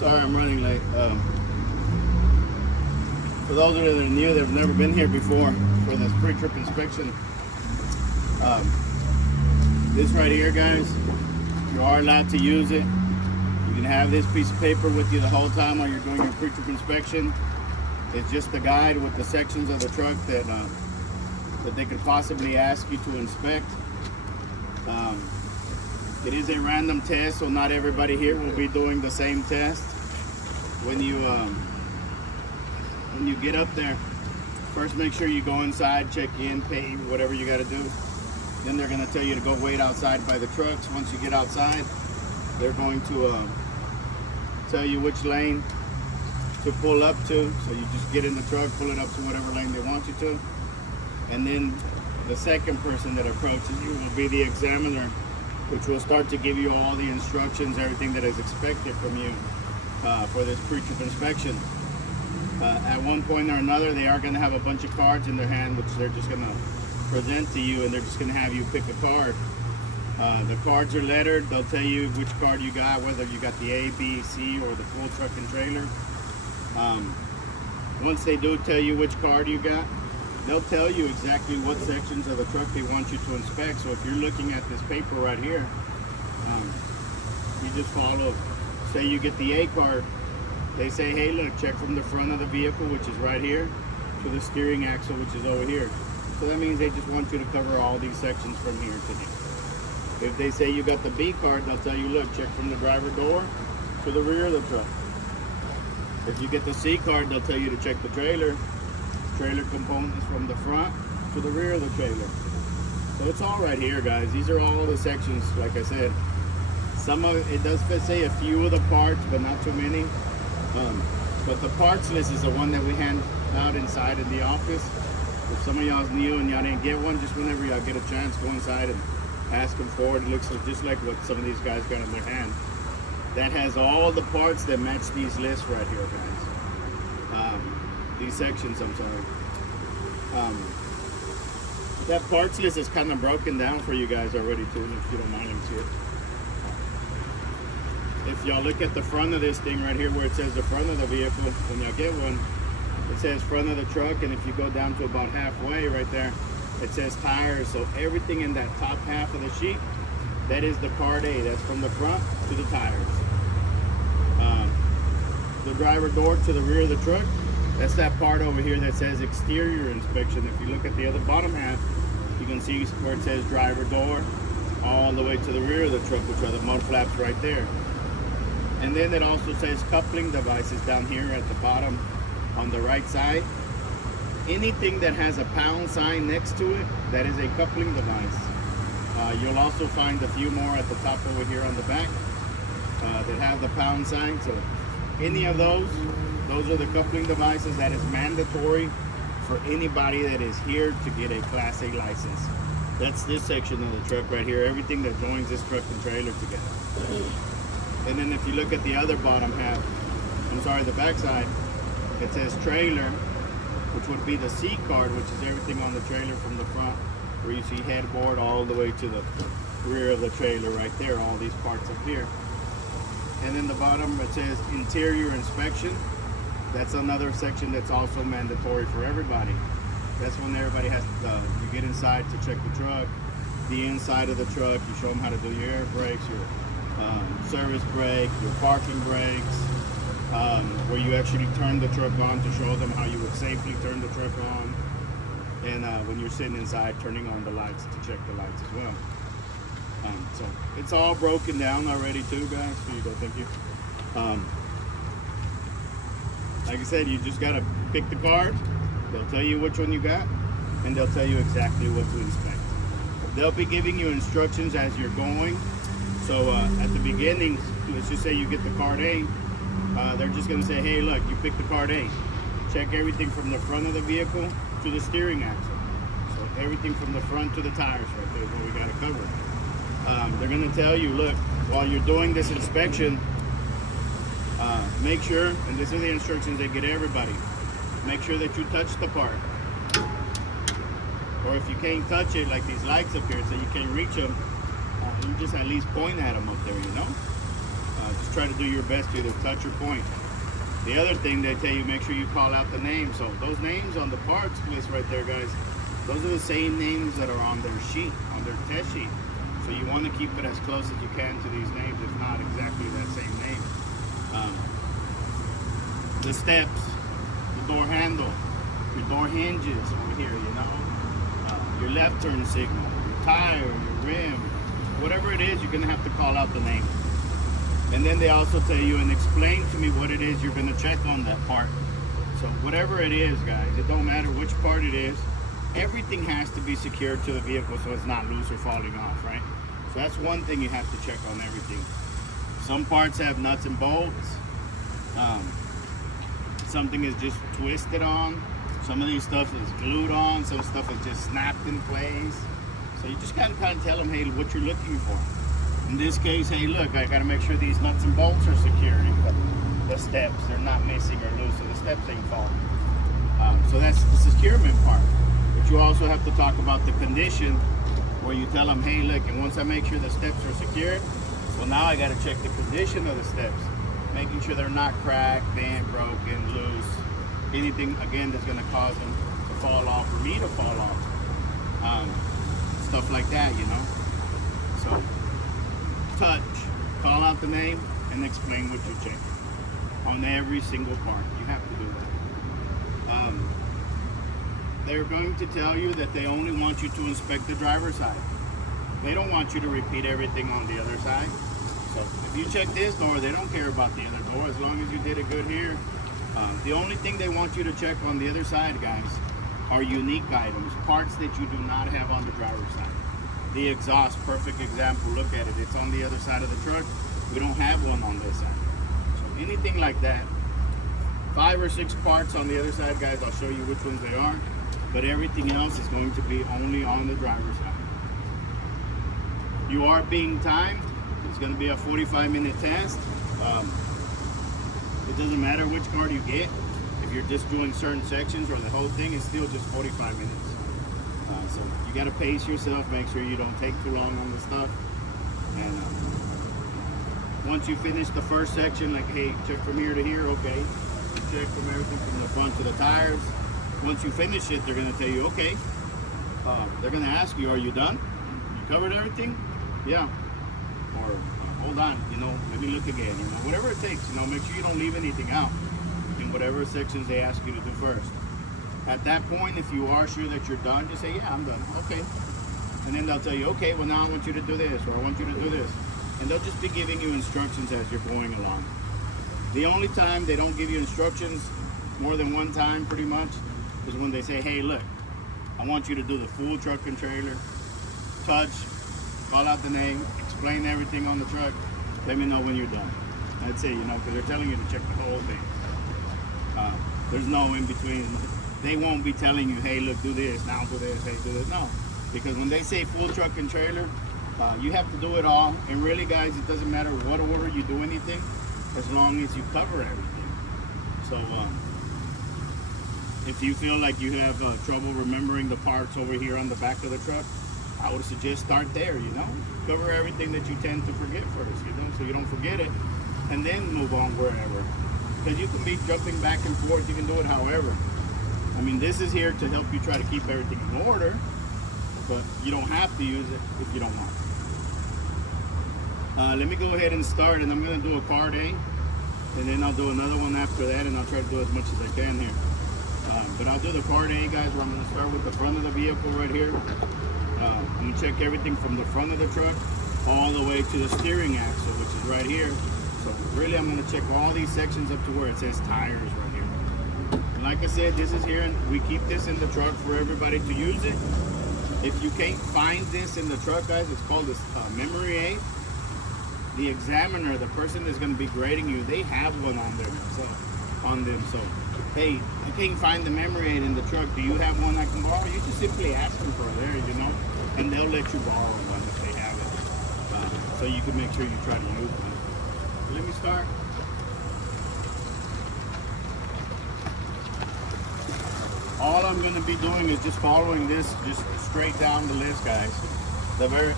Sorry, I'm running late. For those that are new, that have never been here before for this pre-trip inspection, this right here, guys, you are allowed to use it. You can have this piece of paper with you the whole time while you're doing your pre-trip inspection. It's just the guide with the sections of the truck that they could possibly ask you to inspect. It is a random test, so not everybody here will be doing the same test. When you get up there, first make sure you go inside, check in, pay, whatever you got to do. Then they're going to tell you to go wait outside by the trucks. Once you get outside, they're going to tell you which lane to pull up to. So you just get in the truck, pull it up to whatever lane they want you to. And then the second person that approaches you will be the examiner, which will start to give you all the instructions, everything that is expected from you for this pre-trip inspection. At one point or another, they are going to have a bunch of cards in their hand, which they're just going to present to you, and they're just going to have you pick a card. The cards are lettered. They'll tell you which card you got, whether you got the A, B, C, or the full truck and trailer. Once they do tell you which card you got, they'll tell you exactly what sections of the truck they want you to inspect. So if you're looking at this paper right here, you just follow. Say you get the A card, they say, hey, look, check from the front of the vehicle, which is right here, to the steering axle, which is over here. So that means they just want you to cover all these sections from here to there. If they say you got the B card, they'll tell you, look, check from the driver door to the rear of the truck. If you get the C card, they'll tell you to check the trailer components from the front to the rear of the trailer. So it's all right here, guys. These are all the sections, like I said. Some of it does say a few of the parts, but not too many. But the parts list is the one that we hand out inside in the office. If some of y'all's new and y'all didn't get one, just whenever y'all get a chance, go inside and ask them for it. It looks just like what some of these guys got in their hand. That has all the parts that match these lists right here, guys. These sections, I'm sorry. That parts list is kind of broken down for you guys already too, if you don't mind them to. If y'all look at the front of this thing right here where it says the front of the vehicle, when y'all get one, it says front of the truck, and if you go down to about halfway right there, it says tires. So everything in that top half of the sheet, that is the part A. That's from the front to the tires. The driver door to the rear of the truck, that's that part over here that says exterior inspection. If you look at the other bottom half, you can see where it says driver door all the way to the rear of the truck, which are the mud flaps right there. And then it also says coupling devices down here at the bottom on the right side. Anything that has a pound sign next to it, that is a coupling device. You'll also find a few more at the top over here on the back that have the pound sign. So any of those are the coupling devices. That is mandatory for anybody that is here to get a Class A license. That's this section of the truck right here, everything that joins this truck and trailer together. And then if you look at the other bottom half, the back side, it says trailer, which would be the C card, which is everything on the trailer from the front, where you see headboard all the way to the rear of the trailer right there, all these parts up here. And then the bottom, it says interior inspection. That's another section that's also mandatory for everybody. That's when everybody has to, you get inside to check the truck, the inside of the truck, you show them how to do your air brakes, your service brake, your parking brakes, where you actually turn the truck on to show them how you would safely turn the truck on. And when you're sitting inside, turning on the lights to check the lights as well. So it's all broken down already too, guys. Here you go, thank you. Like I said, you just gotta pick the card. They'll tell you which one you got, and they'll tell you exactly what to inspect. They'll be giving you instructions as you're going. So at the beginning, let's just say you get the card A, they're just gonna say, hey, look, you picked the card A. Check everything from the front of the vehicle to the steering axle. So everything from the front to the tires right there is what we gotta cover. They're gonna tell you, look, while you're doing this inspection, make sure, and these are the instructions they get everybody, make sure that you touch the part. Or if you can't touch it, like these lights up here, so you can't reach them, you just at least point at them up there, you know? Just just try to do your best to either touch or point. The other thing they tell you, make sure you call out the name. So those names on the parts list right there, guys, those are the same names that are on their sheet, on their test sheet. So you want to keep it as close as you can to these names, if not exactly that same name. The steps, the door handle, your door hinges over here, you know, your left turn signal, your tire, your rim, whatever it is, you're going to have to call out the name. And then they also tell you and explain to me what it is you're going to check on that part. So whatever it is, guys, it don't matter which part it is, everything has to be secured to the vehicle so it's not loose or falling off, right? So that's one thing you have to check on everything. Some parts have nuts and bolts. Something is just twisted on. Some of these stuff is glued on. Some stuff is just snapped in place. So you just gotta kind of tell them, hey, what you're looking for. In this case, hey, look, I gotta make sure these nuts and bolts are secured. The steps, they're not missing or loose, so the steps ain't falling. So that's the securement part. But you also have to talk about the condition where you tell them, hey, look, and once I make sure the steps are secured, well, now I gotta check the condition of the steps. Making sure they're not cracked, bent, broken, loose, anything again that's going to cause them to fall off or me to fall off, stuff like that, you know. So touch, call out the name, and explain what you check on every single part. You have to do that. They're going to tell you that they only want you to inspect the driver's side. They don't want you to repeat everything on the other side. So if you check this door, they don't care about the other door as long as you did it good here. The only thing they want you to check on the other side, guys, are unique items, parts that you do not have on the driver's side. The exhaust, perfect example, look at it. It's on the other side of the truck. We don't have one on this side. So anything like that, 5 or 6 parts on the other side, guys, I'll show you which ones they are. But everything else is going to be only on the driver's side. You are being timed. It's going to be a 45-minute test. It doesn't matter which car you get. If you're just doing certain sections or the whole thing, it's still just 45 minutes. So you got to pace yourself, make sure you don't take too long on the stuff. And once you finish the first section, like, hey, check from here to here, okay. You check from everything from the front to the tires. Once you finish it, they're going to tell you, okay. They're going to ask you, are you done? You covered everything? Yeah. Or hold on, you know, let me look again, you know, whatever it takes, you know, make sure you don't leave anything out in whatever sections they ask you to do first. At that point, if you are sure that you're done, just say, yeah, I'm done, okay. And then they'll tell you, okay, well now I want you to do this, or I want you to do this. And they'll just be giving you instructions as you're going along. The only time they don't give you instructions more than one time, pretty much, is when they say, hey, look, I want you to do the full truck and trailer, touch, call out the name, explain everything on the truck, let me know when you're done. That's it, you know, because they're telling you to check the whole thing. There's no in between. They won't be telling you, hey, look, do this, now do this, hey, do this. No, because when they say full truck and trailer, you have to do it all. And really, guys, it doesn't matter what order you do anything, as long as you cover everything. So if you feel like you have trouble remembering the parts over here on the back of the truck, I would suggest start there, you know. Cover everything that you tend to forget first, you know, so you don't forget it, and then move on wherever. Because you can be jumping back and forth, you can do it however. I mean, this is here to help you try to keep everything in order, but you don't have to use it if you don't want. Let me go ahead and start, and I'm going to do a part A, and then I'll do another one after that, and I'll try to do as much as I can here. But I'll do the part A, guys, where I'm going to start with the front of the vehicle right here. I'm going to check everything from the front of the truck all the way to the steering axle, which is right here. So really, I'm going to check all these sections up to where it says tires right here. And like I said, this is here, and we keep this in the truck for everybody to use it. If you can't find this in the truck, guys, it's called this memory aid. The examiner, the person that's going to be grading you, they have one on there, so hey, I can't find the memory aid in the truck. Do you have one I can borrow? You just simply ask them for it there, you know, and they'll let you borrow one if they have it. So you can make sure you try to use one. So let me start. All I'm going to be doing is just following this just straight down the list, guys. The very,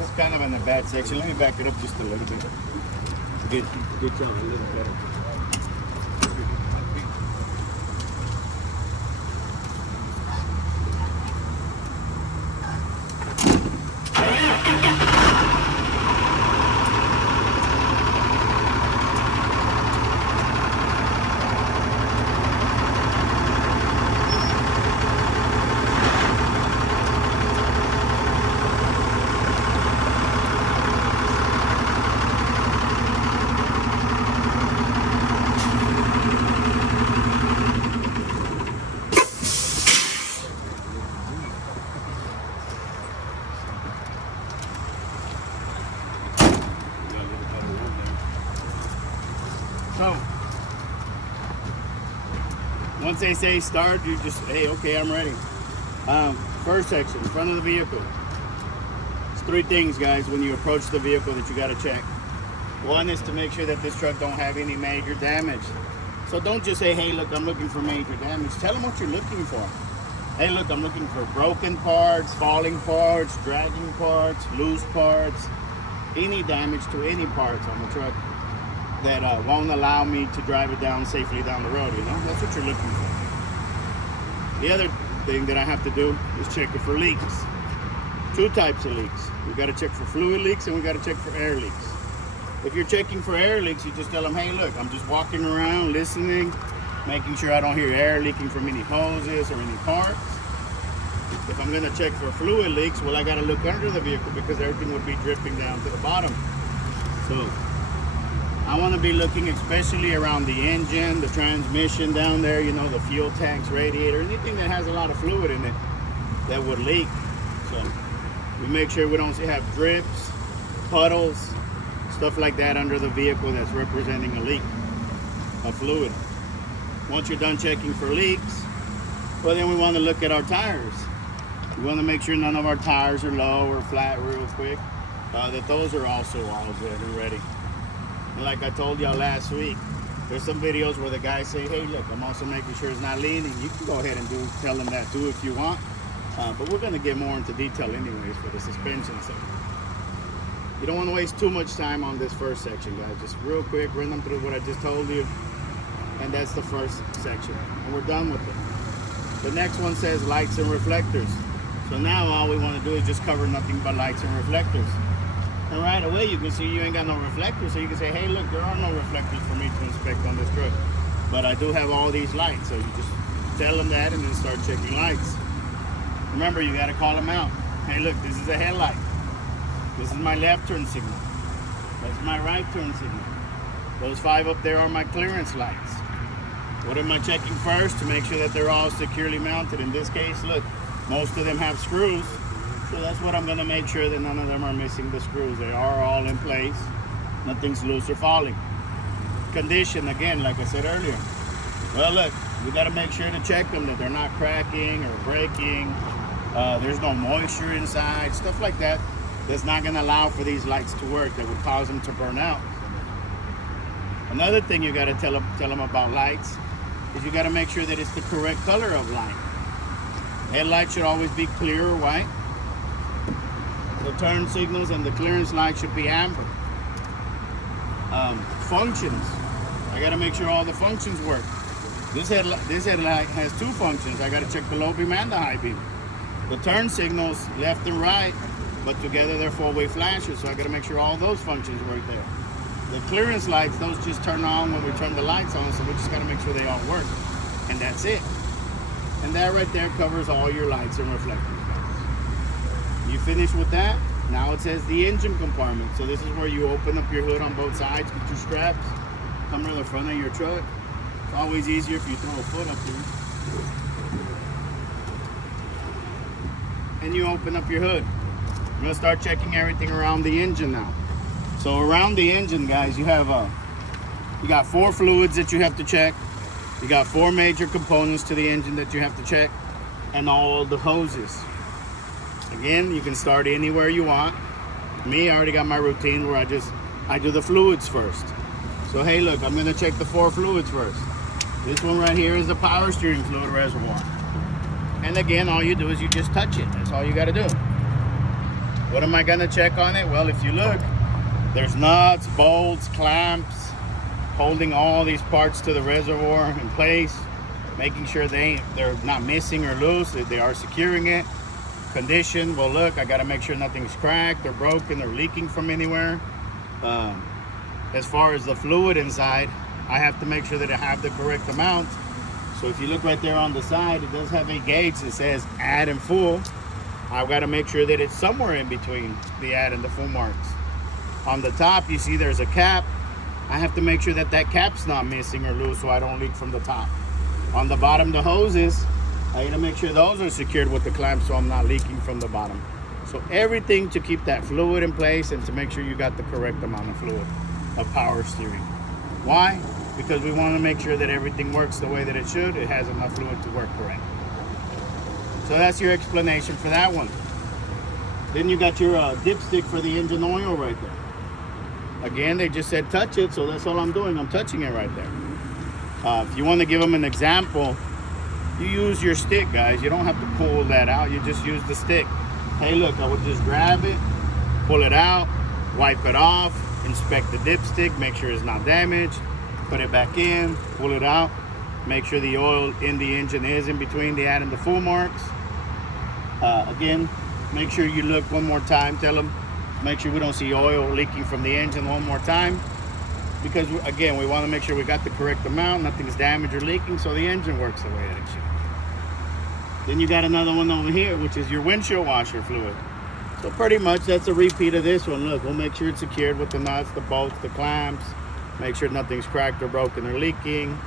it's kind of in a bad section. Let me back it up just a little bit. get you a little better. So, once they say start, you just, hey, okay, I'm ready. First section, front of the vehicle. It's three things, guys, when you approach the vehicle that you got to check. One is to make sure that this truck don't have any major damage. So don't just say, hey, look, I'm looking for major damage. Tell them what you're looking for. Hey, look, I'm looking for broken parts, falling parts, dragging parts, loose parts, any damage to any parts on the truck that won't allow me to drive it down safely down the road, you know? That's what you're looking for. The other thing that I have to do is check it for leaks. Two types of leaks. We got to check for fluid leaks and we got to check for air leaks. If you're checking for air leaks, you just tell them, hey, look, I'm just walking around listening, making sure I don't hear air leaking from any hoses or any parts. If I'm going to check for fluid leaks, well, I got to look under the vehicle because everything would be dripping down to the bottom. So I want to be looking especially around the engine, the transmission down there, you know, the fuel tanks, radiator, anything that has a lot of fluid in it that would leak. So we make sure we don't have drips, puddles, stuff like that under the vehicle that's representing a leak of fluid. Once you're done checking for leaks, well, then we want to look at our tires. We want to make sure none of our tires are low or flat real quick, that those are also all good and ready. And like I told y'all last week, there's some videos where the guys say, hey, look, I'm also making sure it's not leaning. You can go ahead and tell them that too if you want. But we're going to get more into detail anyways for the suspension section. You don't want to waste too much time on this first section, guys. Just real quick, run them through what I just told you. And that's the first section. And we're done with it. The next one says lights and reflectors. So now all we want to do is just cover nothing but lights and reflectors. And right away you can see you ain't got no reflectors, so you can say, hey, look, there are no reflectors for me to inspect on this truck. But I do have all these lights, so you just tell them that and then start checking lights. Remember, you got to call them out. Hey, look, this is a headlight. This is my left turn signal. That's my right turn signal. Those 5 up there are my clearance lights. What am I checking first? To make sure that they're all securely mounted. In this case, look, most of them have screws. So that's what I'm going to make sure that none of them are missing the screws. They are all in place. Nothing's loose or falling. Condition, again, like I said earlier. Well, look, we got to make sure to check them that they're not cracking or breaking. There's no moisture inside, stuff like that. That's not going to allow for these lights to work. That would cause them to burn out. Another thing you got to tell them about lights is you got to make sure that it's the correct color of light. Headlight should always be clear or white. The turn signals and the clearance light should be amber. Functions. I got to make sure all the functions work. This headlight has 2 functions. I got to check the low beam and the high beam. The turn signals left and right, but together they're 4-way flashes, so I got to make sure all those functions work there. The clearance lights, those just turn on when we turn the lights on, so we just got to make sure they all work. And that's it. And that right there covers all your lights and reflectors. You finish with that, now it says the engine compartment. So this is where you open up your hood on both sides, get your straps, come to the front of your truck. It's always easier if you throw a foot up here. And you open up your hood. I'm gonna start checking everything around the engine now. So around the engine, guys, you got 4 fluids that you have to check. You got 4 major components to the engine that you have to check, and all the hoses. Again, you can start anywhere you want. Me, I already got my routine where I do the fluids first. So hey, look, I'm gonna check the 4 fluids first. This one right here is the power steering fluid reservoir. And again, all you do is you just touch it. That's all you gotta do. What am I gonna check on it? Well, if you look, There's nuts, bolts, clamps, holding all these parts to the reservoir in place, making sure they're not missing or loose, that they are securing it. Condition, well look, I gotta make sure nothing's cracked or broken or leaking from anywhere. As far as the fluid inside, I have to make sure that I have the correct amount. So if you look right there on the side, it does have a gauge that says add and full. I've got to make sure that it's somewhere in between the add and the full marks. On the top, you see there's a cap. I have to make sure that that cap's not missing or loose so I don't leak from the top. On the bottom, the hoses, I got to make sure those are secured with the clamp so I'm not leaking from the bottom. So everything to keep that fluid in place and to make sure you got the correct amount of fluid of power steering. Why? Because we want to make sure that everything works the way that it should. It has enough fluid to work correct. So that's your explanation for that one. Then you got your dipstick for the engine oil right there. Again, they just said touch it, so that's all I'm doing. I'm touching it right there. If you want to give them an example, you use your stick, guys. You don't have to pull that out. You just use the stick. Hey, look, I would just grab it, pull it out, wipe it off, inspect the dipstick, make sure it's not damaged, put it back in, pull it out, make sure the oil in the engine is in between the add and the full marks. Again, make sure you look one more time, tell them, make sure we don't see oil leaking from the engine one more time. Because again, we want to make sure we got the correct amount, nothing's damaged or leaking, so the engine works the way that it should. Then you got another one over here, which is your windshield washer fluid. So pretty much that's a repeat of this one. Look, we'll make sure it's secured with the nuts, the bolts, the clamps, make sure nothing's cracked or broken or leaking.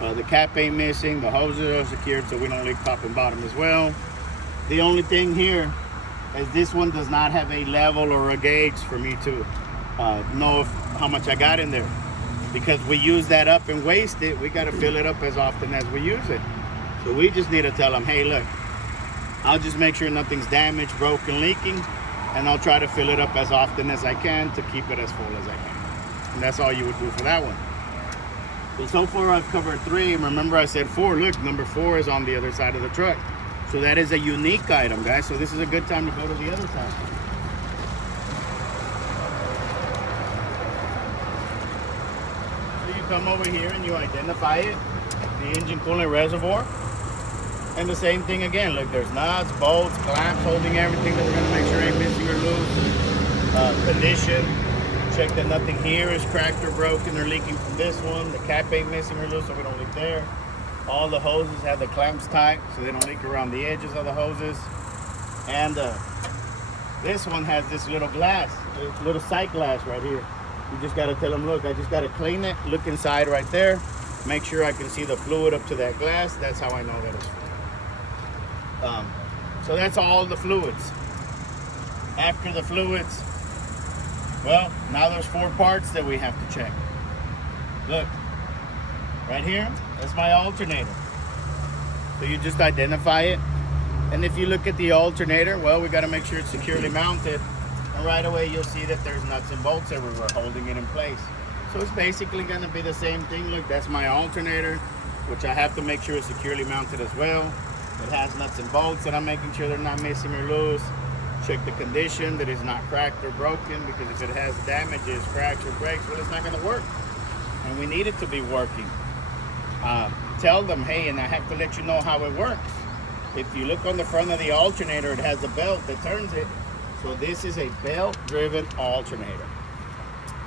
The cap ain't missing, the hoses are secured so we don't leak top and bottom as well. The only thing here is this one does not have a level or a gauge for me to know how much I got in there. Because we use that up and waste it, we got to fill it up as often as we use it. So we just need to tell them, hey, look, I'll just make sure nothing's damaged, broken, leaking, and I'll try to fill it up as often as I can to keep it as full as I can. And that's all you would do for that one. So far I've covered 3. Remember I said 4. Look, number 4 is on the other side of the truck. So that is a unique item, guys. So this is a good time to go to the other side. So you come over here and you identify it, the engine coolant reservoir. And the same thing again. Look, there's nuts, bolts, clamps holding everything that we're going to make sure ain't missing or loose. Condition. Check that nothing here is cracked or broken or leaking from this one. The cap ain't missing or loose so we don't leak there. All the hoses have the clamps tight so they don't leak around the edges of the hoses. And this one has this little glass, this little sight glass right here. You just got to tell them, look, I just got to clean it, look inside right there, make sure I can see the fluid up to that glass. That's how I know that it's full. So that's all the fluids. After the fluids, well, now there's 4 parts that we have to check. Look, right here, that's my alternator. So you just identify it. And if you look at the alternator, well, we got to make sure it's securely mounted. And right away, you'll see that there's nuts and bolts everywhere holding it in place. So it's basically going to be the same thing. Look, that's my alternator, which I have to make sure it's securely mounted as well. It has nuts and bolts and I'm making sure they're not missing or loose. Check the condition that it's not cracked or broken, because if it has damages, cracks or breaks, well, it's not going to work. And we need it to be working. Tell them, hey, and I have to let you know how it works. If you look on the front of the alternator, it has a belt that turns it. So this is a belt-driven alternator.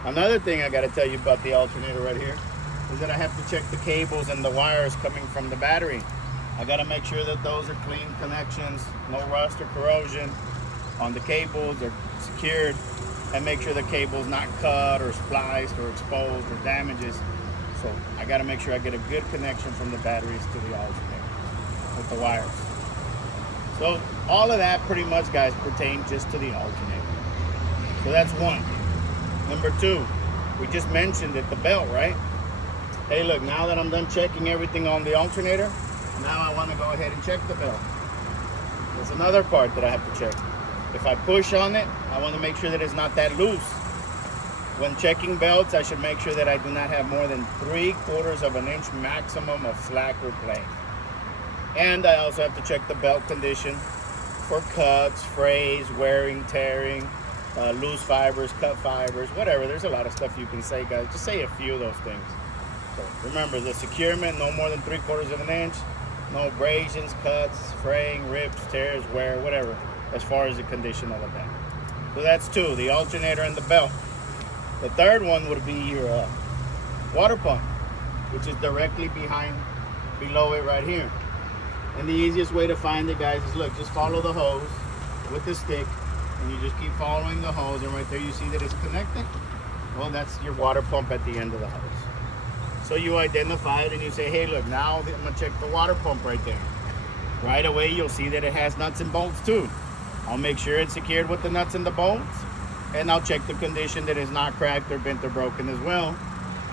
Another thing I got to tell you about the alternator right here is that I have to check the cables and the wires coming from the battery. I got to make sure that those are clean connections, no rust or corrosion on the cables, they're secured, and make sure the cable's not cut or spliced or exposed or damages. So I got to make sure I get a good connection from the batteries to the alternator with the wires. So all of that pretty much, guys, pertain just to the alternator. So that's 1. Number 2, we just mentioned it, the belt, right? Hey, look, now that I'm done checking everything on the alternator, now I want to go ahead and check the belt. There's another part that I have to check. If I push on it, I want to make sure that it's not that loose. When checking belts, I should make sure that I do not have more than 3/4 of an inch maximum of slack or play. And I also have to check the belt condition for cuts, frays, wearing, tearing. loose fibers, cut fibers, whatever. There's a lot of stuff you can say, guys. Just say a few of those things. So remember, the securement, no more than 3/4 of an inch. No abrasions, cuts, fraying, rips, tears, wear, whatever, as far as the condition of the belt. So that's two, the alternator and the belt. The third one would be your water pump, which is directly below it right here. And the easiest way to find it, guys, is look, just follow the hose with the stick, and you just keep following the hose, and right there you see that it's connected. Well, that's your water pump at the end of the hose. So you identify it and you say, hey, look, now I'm gonna check the water pump right there. Right away, you'll see that it has nuts and bolts too. I'll make sure it's secured with the nuts and the bolts, and I'll check the condition that it's not cracked or bent or broken as well.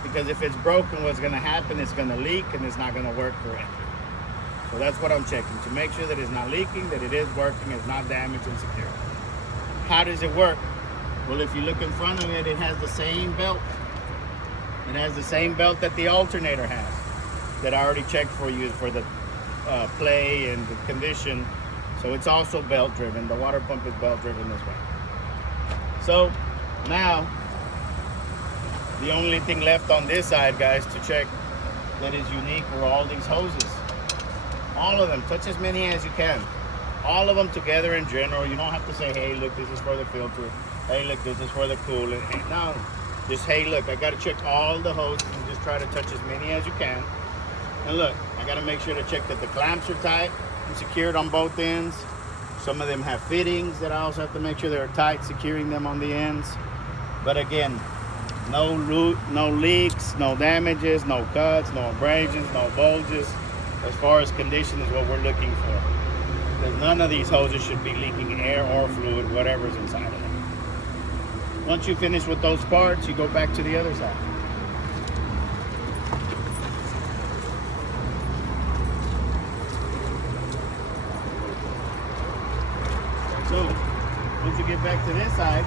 Because if it's broken, what's gonna happen, it's gonna leak and it's not gonna work correctly. So that's what I'm checking, to make sure that it's not leaking, that it is working, it's not damaged and secure. How does it work? Well, if you look in front of it, it has the same belt. It has the same belt that the alternator has, that I already checked for you for the play and the condition. So it's also belt driven. The water pump is belt driven as well. So now, the only thing left on this side, guys, to check that is unique are all these hoses. All of them, touch as many as you can. All of them together in general. You don't have to say, hey, look, this is for the filter. Hey, look, this is for the coolant. Hey, no. Just, hey, look, I got to check all the hoses and just try to touch as many as you can. And look, I got to make sure to check that the clamps are tight and secured on both ends. Some of them have fittings that I also have to make sure they're tight, securing them on the ends. But again, no leaks, no damages, no cuts, no abrasions, no bulges. As far as condition is what we're looking for. Because none of these hoses should be leaking air or fluid, whatever's inside of them. Once you finish with those parts, you go back to the other side. So, once you get back to this side,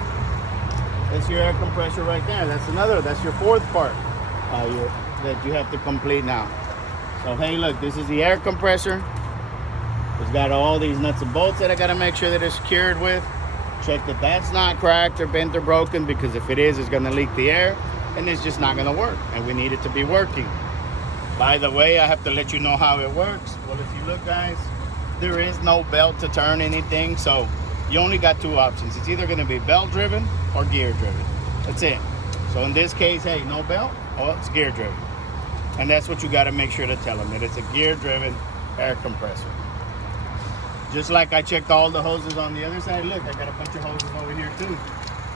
that's your air compressor right there. That's your fourth part that you have to complete now. So, hey, look, this is the air compressor. It's got all these nuts and bolts that I got to make sure that it's secured with. Check that that's not cracked or bent or broken, because if it is, it's going to leak the air and it's just not going to work, and we need it to be working. By the way, I have to let you know how it works. Well, if you look, guys, there is no belt to turn anything, so you only got two options. It's either going to be belt driven or gear driven. That's it. So in this case, hey, no belt, oh, it's gear driven. And that's what you got to make sure to tell them, that it's a gear driven air compressor. Just like I checked all the hoses on the other side, look, I got a bunch of hoses over here too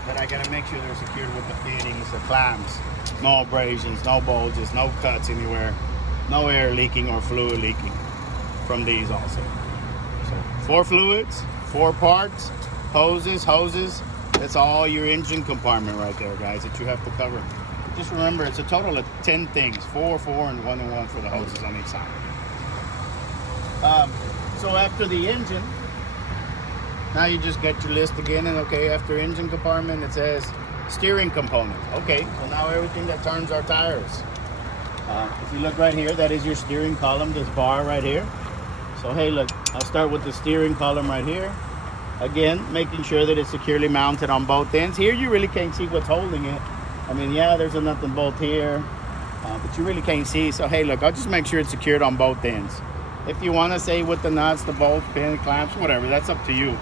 that I got to make sure they're secured with the fittings, the clamps, no abrasions, no bulges, no cuts anywhere, no air leaking or fluid leaking from these also. So 4 fluids, 4 parts, hoses. That's all your engine compartment right there, guys, that you have to cover. Just remember, it's a total of 10 things, 4, and 1 for the hoses on each side. So after the engine, now you just get your list again, and okay, after engine compartment, it says steering components. Okay, so now everything that turns our tires. If you look right here, that is your steering column, this bar right here. So hey, look, I'll start with the steering column right here. Again, making sure that it's securely mounted on both ends. Here, you really can't see what's holding it. I mean, yeah, there's a nut and bolt here, but you really can't see. So hey, look, I'll just make sure it's secured on both ends. If you want to say with the nuts, the bolts, pin, clamps, whatever, that's up to you.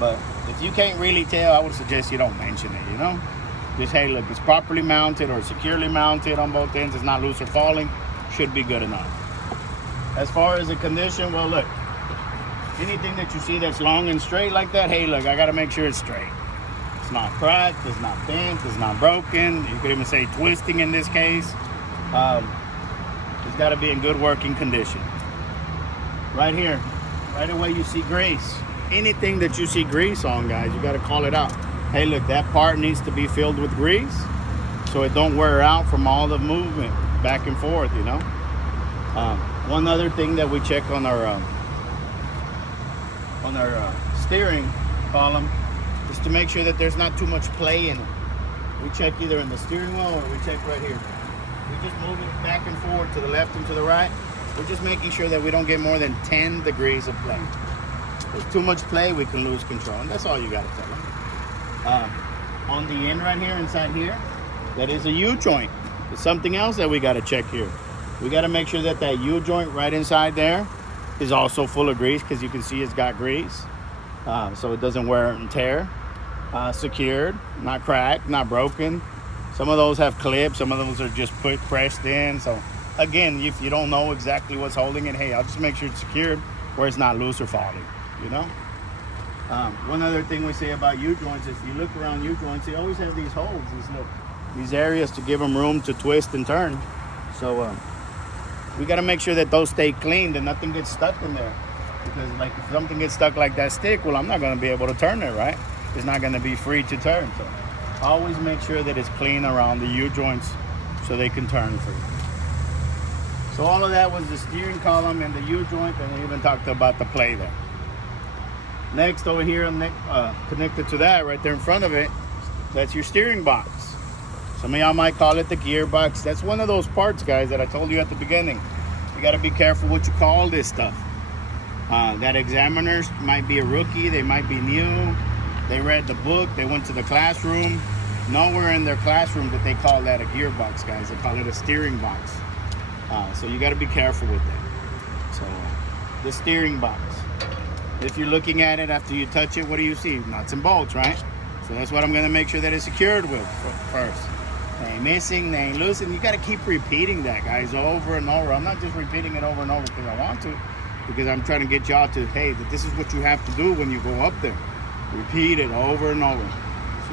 But if you can't really tell, I would suggest you don't mention it, you know? Just, hey, look, it's properly mounted or securely mounted on both ends. It's not loose or falling. Should be good enough. As far as the condition, well, look, anything that you see that's long and straight like that, hey, look, I got to make sure it's straight. It's not cracked, it's not bent, it's not broken. You could even say twisting in this case. It's got to be in good working condition. Right here, right away you see grease. Anything that you see grease on, guys, you got to call it out. Hey, look, that part needs to be filled with grease so it don't wear out from all the movement back and forth, you know. One other thing that we check on our steering column is to make sure that there's not too much play in it. We check either in the steering wheel or we check right here. We just move it back and forward to the left and to the right. We're just making sure that we don't get more than 10 degrees of play. With too much play, we can lose control, and that's all you got to tell them. on the end right here, inside here, that is a U-joint. It's something else that we got to check here. We got to make sure that that U-joint right inside there is also full of grease, because you can see it's got grease. So it doesn't wear and tear. Secured, not cracked, not broken. Some of those have clips, some of those are just pressed in. So again, if you don't know exactly what's holding it, hey, I'll just make sure it's secured where it's not loose or falling, you know? One other thing we say about U-joints, if you look around U-joints, they always have these holes, these areas to give them room to twist and turn. So we got to make sure that those stay clean, that nothing gets stuck in there. Because like if something gets stuck like that stick, well, I'm not going to be able to turn it, right? It's not going to be free to turn. So always make sure that it's clean around the U-joints so they can turn free. So all of that was the steering column and the U-joint, and we even talked about the play there. Next over here, connected to that right there in front of it, that's your steering box. Some of y'all might call it the gearbox. That's one of those parts, guys, that I told you at the beginning. You got to be careful what you call this stuff. That examiners might be a rookie, they might be new, they read the book, they went to the classroom. Nowhere in their classroom did they call that a gearbox, guys. They call it a steering box. So you got to be careful with that. So the steering box. If you're looking at it after you touch it, what do you see? Nuts and bolts, right? So that's what I'm going to make sure that it's secured with first. They ain't missing, they ain't loose, and you got to keep repeating that, guys, over and over. I'm not just repeating it over and over because I want to, because I'm trying to get y'all to, hey, that this is what you have to do when you go up there. Repeat it over and over.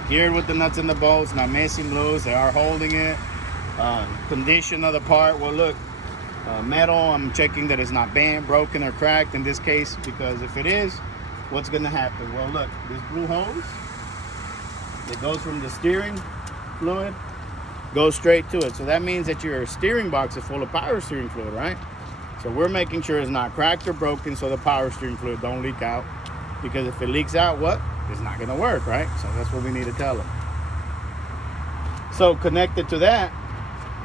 Secured with the nuts and the bolts, not missing, loose, they are holding it. Condition of the part, well, look, metal, I'm checking that it's not bent, broken, or cracked in this case, because if it is, what's going to happen? Well, look, this blue hose that goes from the steering fluid goes straight to it. So that means that your steering box is full of power steering fluid, right? So we're making sure it's not cracked or broken so the power steering fluid don't leak out, because if it leaks out, what? It's not going to work, right? So that's what we need to tell them. So connected to that,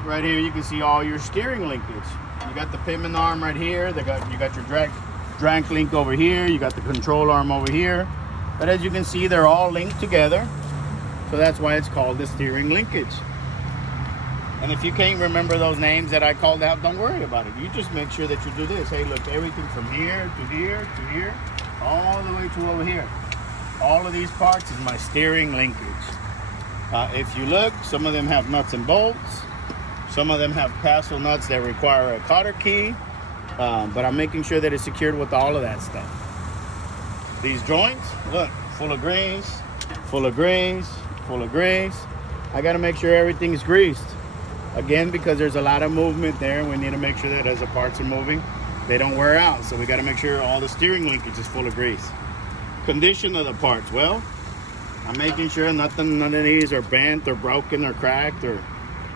right here, you can see all your steering linkage. You got the pivot arm right here. You got your drag link over here. You got the control arm over here. But as you can see, they're all linked together. So that's why it's called the steering linkage. And if you can't remember those names that I called out, don't worry about it. You just make sure that you do this. Hey, look, everything from here to here to here, all the way to over here. All of these parts is my steering linkage. If you look, some of them have nuts and bolts. Some of them have castle nuts that require a cotter key, but I'm making sure that it's secured with all of that stuff. These joints, look, full of grease, full of grease, full of grease. I got to make sure everything's greased. Again, because there's a lot of movement there, we need to make sure that as the parts are moving, they don't wear out. So we got to make sure all the steering linkage is full of grease. Condition of the parts, well, I'm making sure none of these are bent or broken or cracked or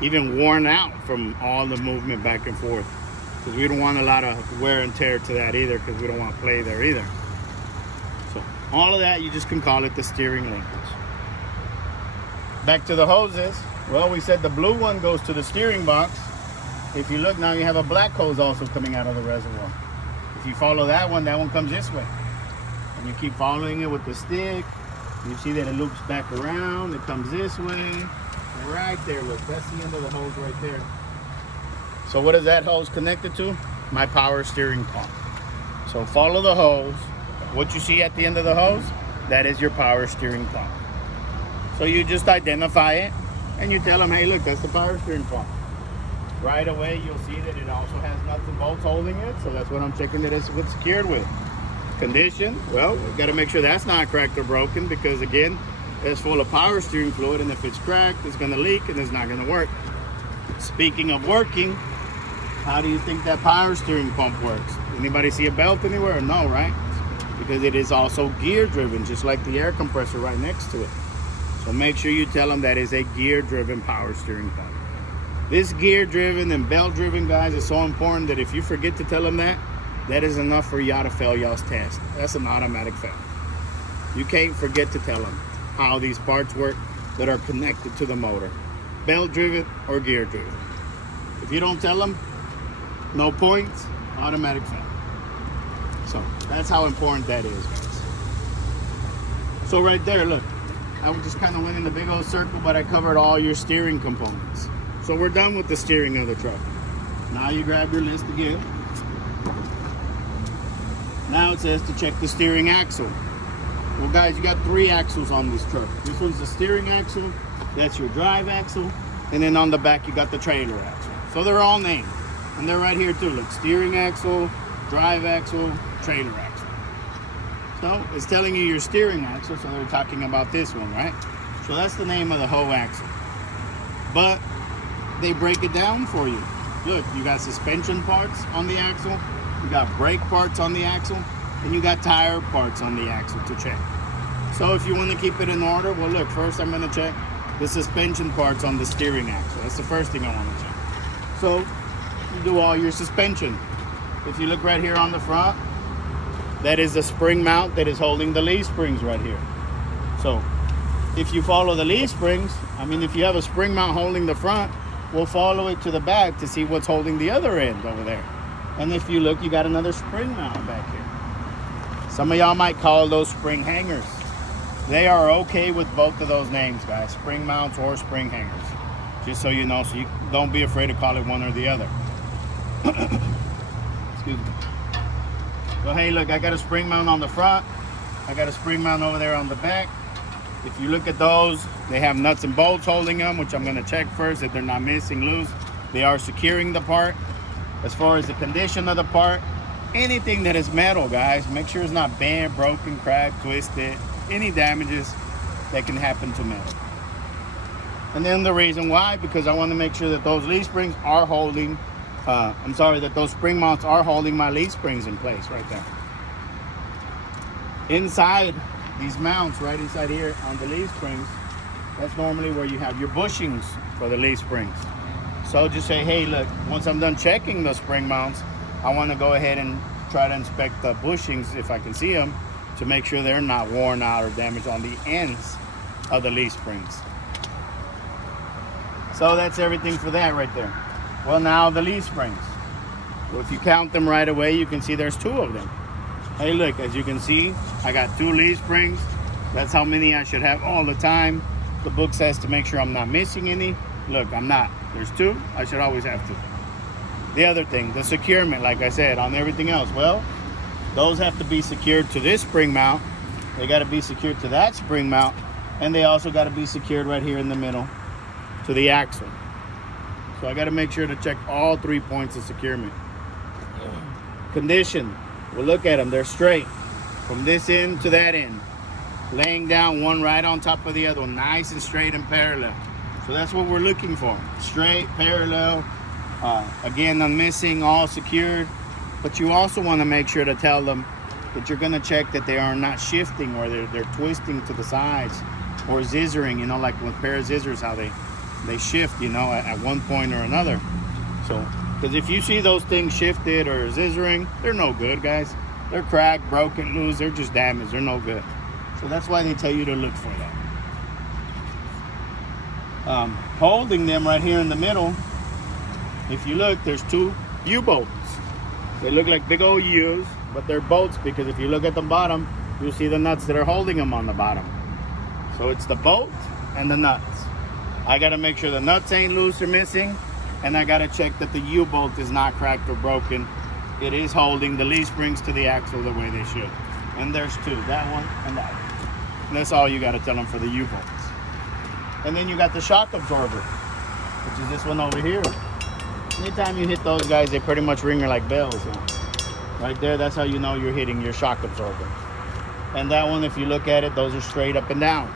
even worn out from all the movement back and forth, because we don't want a lot of wear and tear to that either, because we don't want to play there either. So all of that, you just can call it the steering linkage. Back to the hoses. Well, we said the blue one goes to the steering box. If you look now, you have a black hose also coming out of the reservoir. If you follow that one comes this way, and you keep following it with the stick. You see that it loops back around, it comes this way. Right there, look, that's the end of the hose right there. So what is that hose connected to? My power steering pump. So follow the hose. What you see at the end of the hose, that is your power steering pump. So you just identify it and you tell them, hey, look, that's the power steering pump. Right away, you'll see that it also has nuts and bolts holding it. So that's what I'm checking that it's secured with. Condition, well, we've got to make sure that's not cracked or broken, because again, it's full of power steering fluid, and if it's cracked, it's going to leak and it's not going to work. Speaking of working, how do you think that power steering pump works? Anybody see a belt anywhere? No, right? Because it is also gear driven, just like the air compressor right next to it. So make sure you tell them that is a gear driven power steering pump. This gear driven and belt driven, guys, is so important that if you forget to tell them that is enough for y'all to fail y'all's test. That's an automatic fail. You can't forget to tell them how these parts work that are connected to the motor, belt driven or gear driven. If you don't tell them, no points, automatic fail. So that's how important that is, guys. So right there, look, I just kind of went in a big old circle, but I covered all your steering components. So we're done with the steering of the truck. Now you grab your list again. Now it says to check the steering axle. Well guys, you got 3 axles on this truck. This one's the steering axle, that's your drive axle, and then on the back you got the trailer axle. So they're all named, and they're right here too. Look, steering axle, drive axle, trailer axle. So it's telling you your steering axle, so they're talking about this one, right? So that's the name of the whole axle. But they break it down for you. Look, you got suspension parts on the axle, you got brake parts on the axle, and you got tire parts on the axle to check. So if you want to keep it in order, well look, first I'm going to check the suspension parts on the steering axle. That's the first thing I want to check. So you do all your suspension. If you look right here on the front, that is the spring mount that is holding the leaf springs right here. So if you follow the leaf springs, I mean if you have a spring mount holding the front, we'll follow it to the back to see what's holding the other end over there. And if you look, you got another spring mount back here. Some of y'all might call those spring hangers. They are okay with both of those names, guys. Spring mounts or spring hangers. Just so you know, so you don't be afraid to call it one or the other. Excuse me. So hey, look, I got a spring mount on the front. I got a spring mount over there on the back. If you look at those, they have nuts and bolts holding them, which I'm gonna check first that they're not missing loose. They are securing the part. As far as the condition of the part, anything that is metal, guys, make sure it's not bent, broken, cracked, twisted, any damages that can happen to metal. And then the reason why, because I want to make sure that those leaf springs are holding, that those spring mounts are holding my leaf springs in place right there. Inside these mounts, right inside here on the leaf springs, that's normally where you have your bushings for the leaf springs. So just say, hey, look, once I'm done checking the spring mounts, I want to go ahead and try to inspect the bushings if I can see them to make sure they're not worn out or damaged on the ends of the leaf springs. So that's everything for that right there. Well, now the leaf springs. Well, if you count them right away, you can see there's 2 of them. Hey, look, as you can see, I got 2 leaf springs. That's how many I should have all the time. The book says to make sure I'm not missing any. Look, I'm not. There's 2. I should always have 2. The other thing, the securement, like I said, on everything else. Well, those have to be secured to this spring mount. They got to be secured to that spring mount. And they also got to be secured right here in the middle to the axle. So I got to make sure to check all 3 points of securement. Condition. We'll look at them. They're straight from this end to that end. Laying down one right on top of the other one. Nice and straight and parallel. So that's what we're looking for. Straight, parallel. Again, none missing, all secured. But you also want to make sure to tell them that you're going to check that they are not shifting or they're twisting to the sides or zizzering, you know, like with a pair of scissors, how they shift, you know, at one point or another. So, because if you see those things shifted or zizzering, they're no good, guys. They're cracked, broken, loose, they're just damaged, they're no good. So that's why they tell you to look for that. Holding them right here in the middle, if you look, there's 2 U-bolts. They look like big old U's, but they're bolts because if you look at the bottom, you'll see the nuts that are holding them on the bottom. So it's the bolt and the nuts. I got to make sure the nuts ain't loose or missing, and I got to check that the U-bolt is not cracked or broken. It is holding the leaf springs to the axle the way they should. And there's 2, that one and that one. And that's all you got to tell them for the U-bolts. And then you got the shock absorber, which is this one over here. Anytime you hit those guys, they pretty much ring like bells. Right there, that's how you know you're hitting your shock absorber. And that one, if you look at it, those are straight up and down.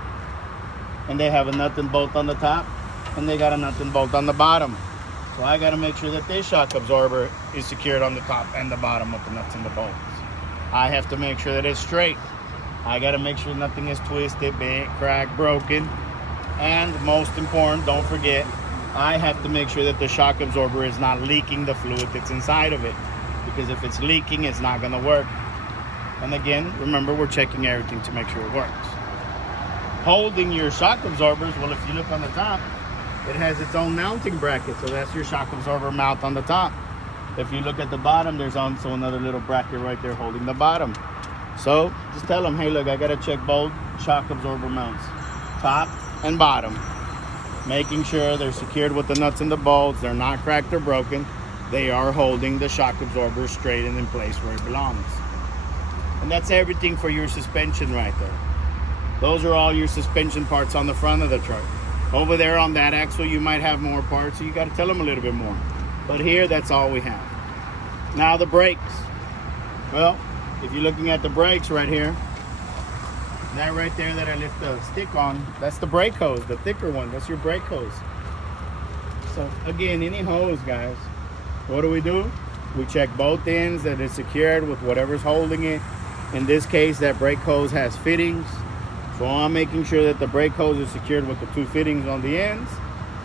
And they have a nut and bolt on the top, and they got a nut and bolt on the bottom. So I got to make sure that this shock absorber is secured on the top and the bottom with the nuts and the bolts. I have to make sure that it's straight. I got to make sure nothing is twisted, bent, cracked, broken. And most important, don't forget, I have to make sure that the shock absorber is not leaking the fluid that's inside of it. Because if it's leaking, it's not going to work. And again, remember, we're checking everything to make sure it works. Holding your shock absorbers, well, if you look on the top, it has its own mounting bracket. So that's your shock absorber mount on the top. If you look at the bottom, there's also another little bracket right there holding the bottom. So just tell them, hey, look, I got to check both shock absorber mounts. top and bottom, making sure they're secured with the nuts and the bolts. They're not cracked or broken. They are holding the shock absorber straight and in place where it belongs. And that's everything for your suspension right there. Those are all your suspension parts on the front of the truck. Over there on that axle, you might have more parts, so you got to tell them a little bit more. But here, that's all we have. Now the brakes. Well, if you're looking at the brakes right here, that right there that I lift the stick on, that's the brake hose, the thicker one. That's your brake hose. So again, any hose, guys, what do? We check both ends that it's secured with whatever's holding it. In this case, that brake hose has fittings. So I'm making sure that the brake hose is secured with the 2 fittings on the ends.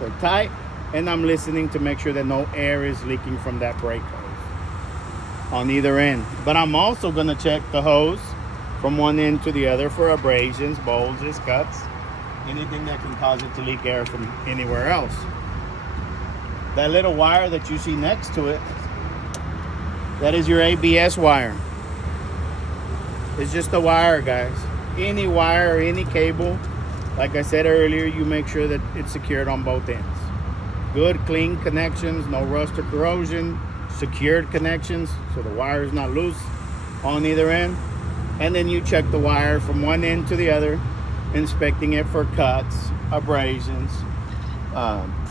They're tight. And I'm listening to make sure that no air is leaking from that brake hose on either end. But I'm also going to check the hose from one end to the other for abrasions, bulges, cuts, anything that can cause it to leak air from anywhere else. That little wire that you see next to it, that is your ABS wire. It's just a wire, guys. Any wire or any cable, like I said earlier, you make sure that it's secured on both ends. Good, clean connections, no rust or corrosion, secured connections, so the wire is not loose on either end. And then you check the wire from one end to the other, inspecting it for cuts, abrasions,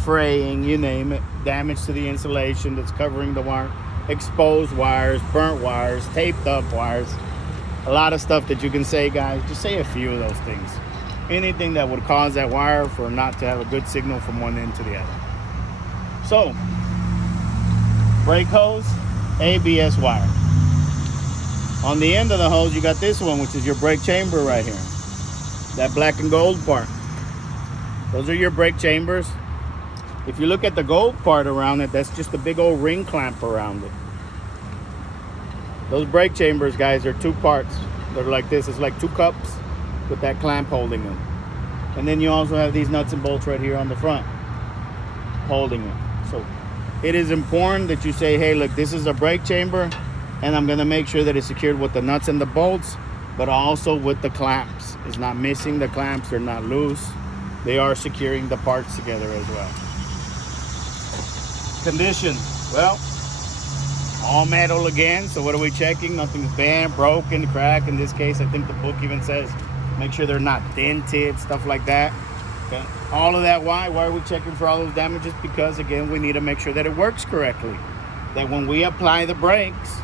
fraying, you name it, damage to the insulation that's covering the wire, exposed wires, burnt wires, taped up wires. A lot of stuff that you can say, guys. Just say a few of those things. Anything that would cause that wire for not to have a good signal from one end to the other. So, brake hose, ABS wire. On the end of the hose, you got this one, which is your brake chamber right here. That black and gold part. Those are your brake chambers. If you look at the gold part around it, that's just a big old ring clamp around it. Those brake chambers, guys, are 2 parts. They're like this. It's like 2 cups with that clamp holding them. And then you also have these nuts and bolts right here on the front holding them. So it is important that you say, hey, look, this is a brake chamber, and I'm going to make sure that it's secured with the nuts and the bolts, but also with the clamps. It's not missing the clamps. They're not loose. They are securing the parts together as well. Condition. Well, all metal again, so what are we checking? Nothing's bent, broken, cracked. In this case, I think the book even says make sure they're not dented, stuff like that. Okay. All of that, why are we checking for all those damages? Because again, we need to make sure that it works correctly. That when we apply the brakes,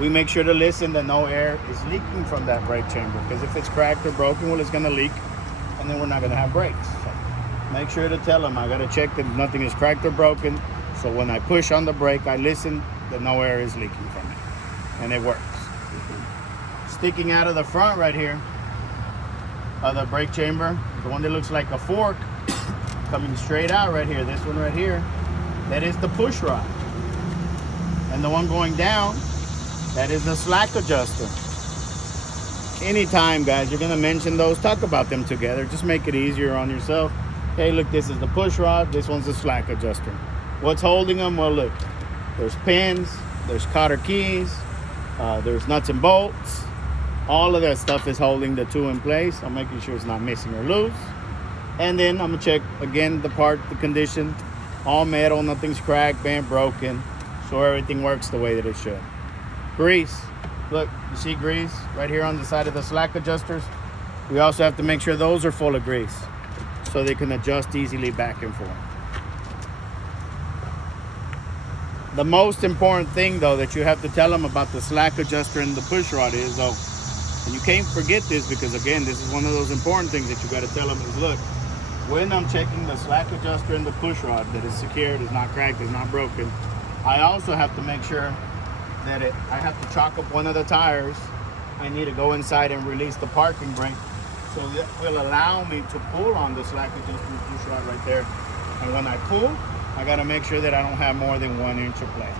we make sure to listen that no air is leaking from that brake chamber. Because if it's cracked or broken, well, it's gonna leak, and then we're not gonna have brakes. So make sure to tell them, I gotta check that nothing is cracked or broken. So when I push on the brake, I listen that no air is leaking from it, and it works. Sticking out of the front right here of the brake chamber, the one that looks like a fork coming straight out right here, this one right here, that is the push rod. And the one going down, that is the slack adjuster. Anytime, guys, you're gonna mention those, talk about them together. Just make it easier on yourself. Hey, look, this is the push rod, this one's the slack adjuster. What's holding them? Well, look, there's pins, there's cotter keys, there's nuts and bolts. All of that stuff is holding the 2 in place. I'm making sure it's not missing or loose. And then I'm gonna check again the part, the condition. All metal, nothing's cracked, bent, broken. So everything works the way that it should. Grease. Look, you see grease right here on the side of the slack adjusters? We also have to make sure those are full of grease so they can adjust easily back and forth. The most important thing, though, that you have to tell them about the slack adjuster and the push rod is, though, and you can't forget this because, again, this is one of those important things that you got to tell them is, look, when I'm checking the slack adjuster and the push rod that is secured, is not cracked, is not broken, I also have to make sure that I have to chalk up one of the tires. I need to go inside and release the parking brake. So that will allow me to pull on the slack adjuster and push rod right there. And when I pull, I got to make sure that I don't have more than 1 inch of play.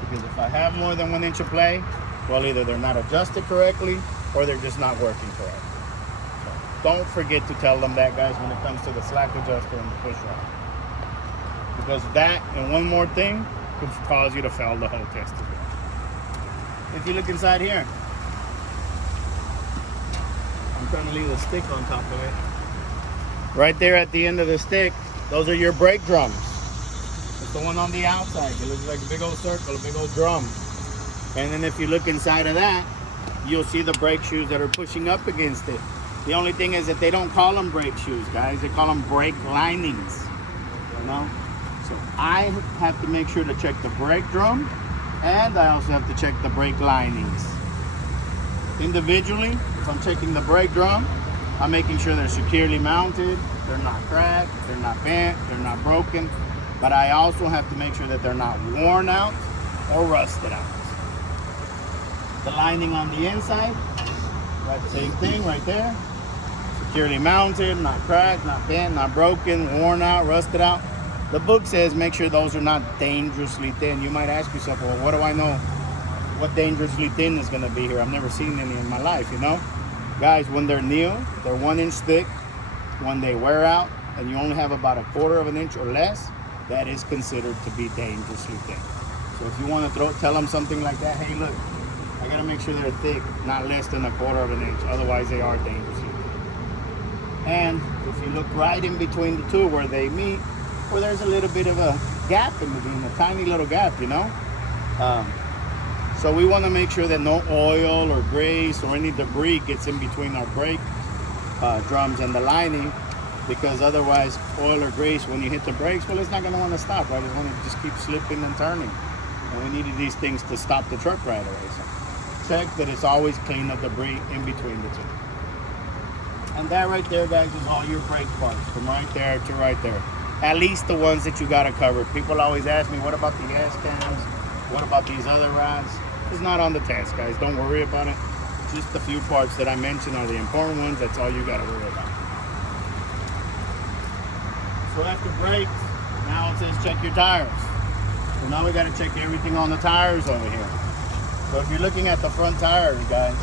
Because if I have more than 1 inch of play, well, either they're not adjusted correctly or they're just not working correctly. So don't forget to tell them that, guys, when it comes to the slack adjuster and the push rod. Because that and one more thing could cause you to fail the whole test as well. If you look inside here, I'm trying to leave the stick on top of it. Right there at the end of the stick, those are your brake drums. It's the one on the outside. It looks like a big old circle, a big old drum. And then if you look inside of that, you'll see the brake shoes that are pushing up against it. The only thing is that they don't call them brake shoes, guys. They call them brake linings, you know? So I have to make sure to check the brake drum, and I also have to check the brake linings. Individually, if I'm checking the brake drum, I'm making sure they're securely mounted, they're not cracked, they're not bent, they're not broken, but I also have to make sure that they're not worn out or rusted out. The lining on the inside, right, same thing right there. Securely mounted, not cracked, not bent, not broken, worn out, rusted out. The book says make sure those are not dangerously thin. You might ask yourself, well, what do I know what dangerously thin is gonna be here? I've never seen any in my life, you know? Guys, when they're new, they're 1 inch thick. When they wear out and you only have about 1/4 of an inch or less, that is considered to be dangerously thin. So if you wanna tell them something like that, hey look, I gotta make sure they're thick, not less than 1/4 of an inch. Otherwise they are dangerously thin. And if you look right in between the two where they meet, where there's a little bit of a gap in between, a tiny little gap, you know? So we want to make sure that no oil or grease or any debris gets in between our brake drums and the lining, because otherwise oil or grease, when you hit the brakes, well, it's not going to want to stop, right? It's going to just keep slipping and turning. And we needed these things to stop the truck right away. So check that it's always clean of debris in between the two. And that right there, guys, is all your brake parts from right there to right there. At least the ones that you got to cover. People always ask me, what about the gas cams? What about these other rods? It's not on the test, guys. Don't worry about it. Just the few parts that I mentioned are the important ones. That's all you got to worry about. So after brakes, now it says check your tires. So now we got to check everything on the tires over here. So if you're looking at the front tires, guys,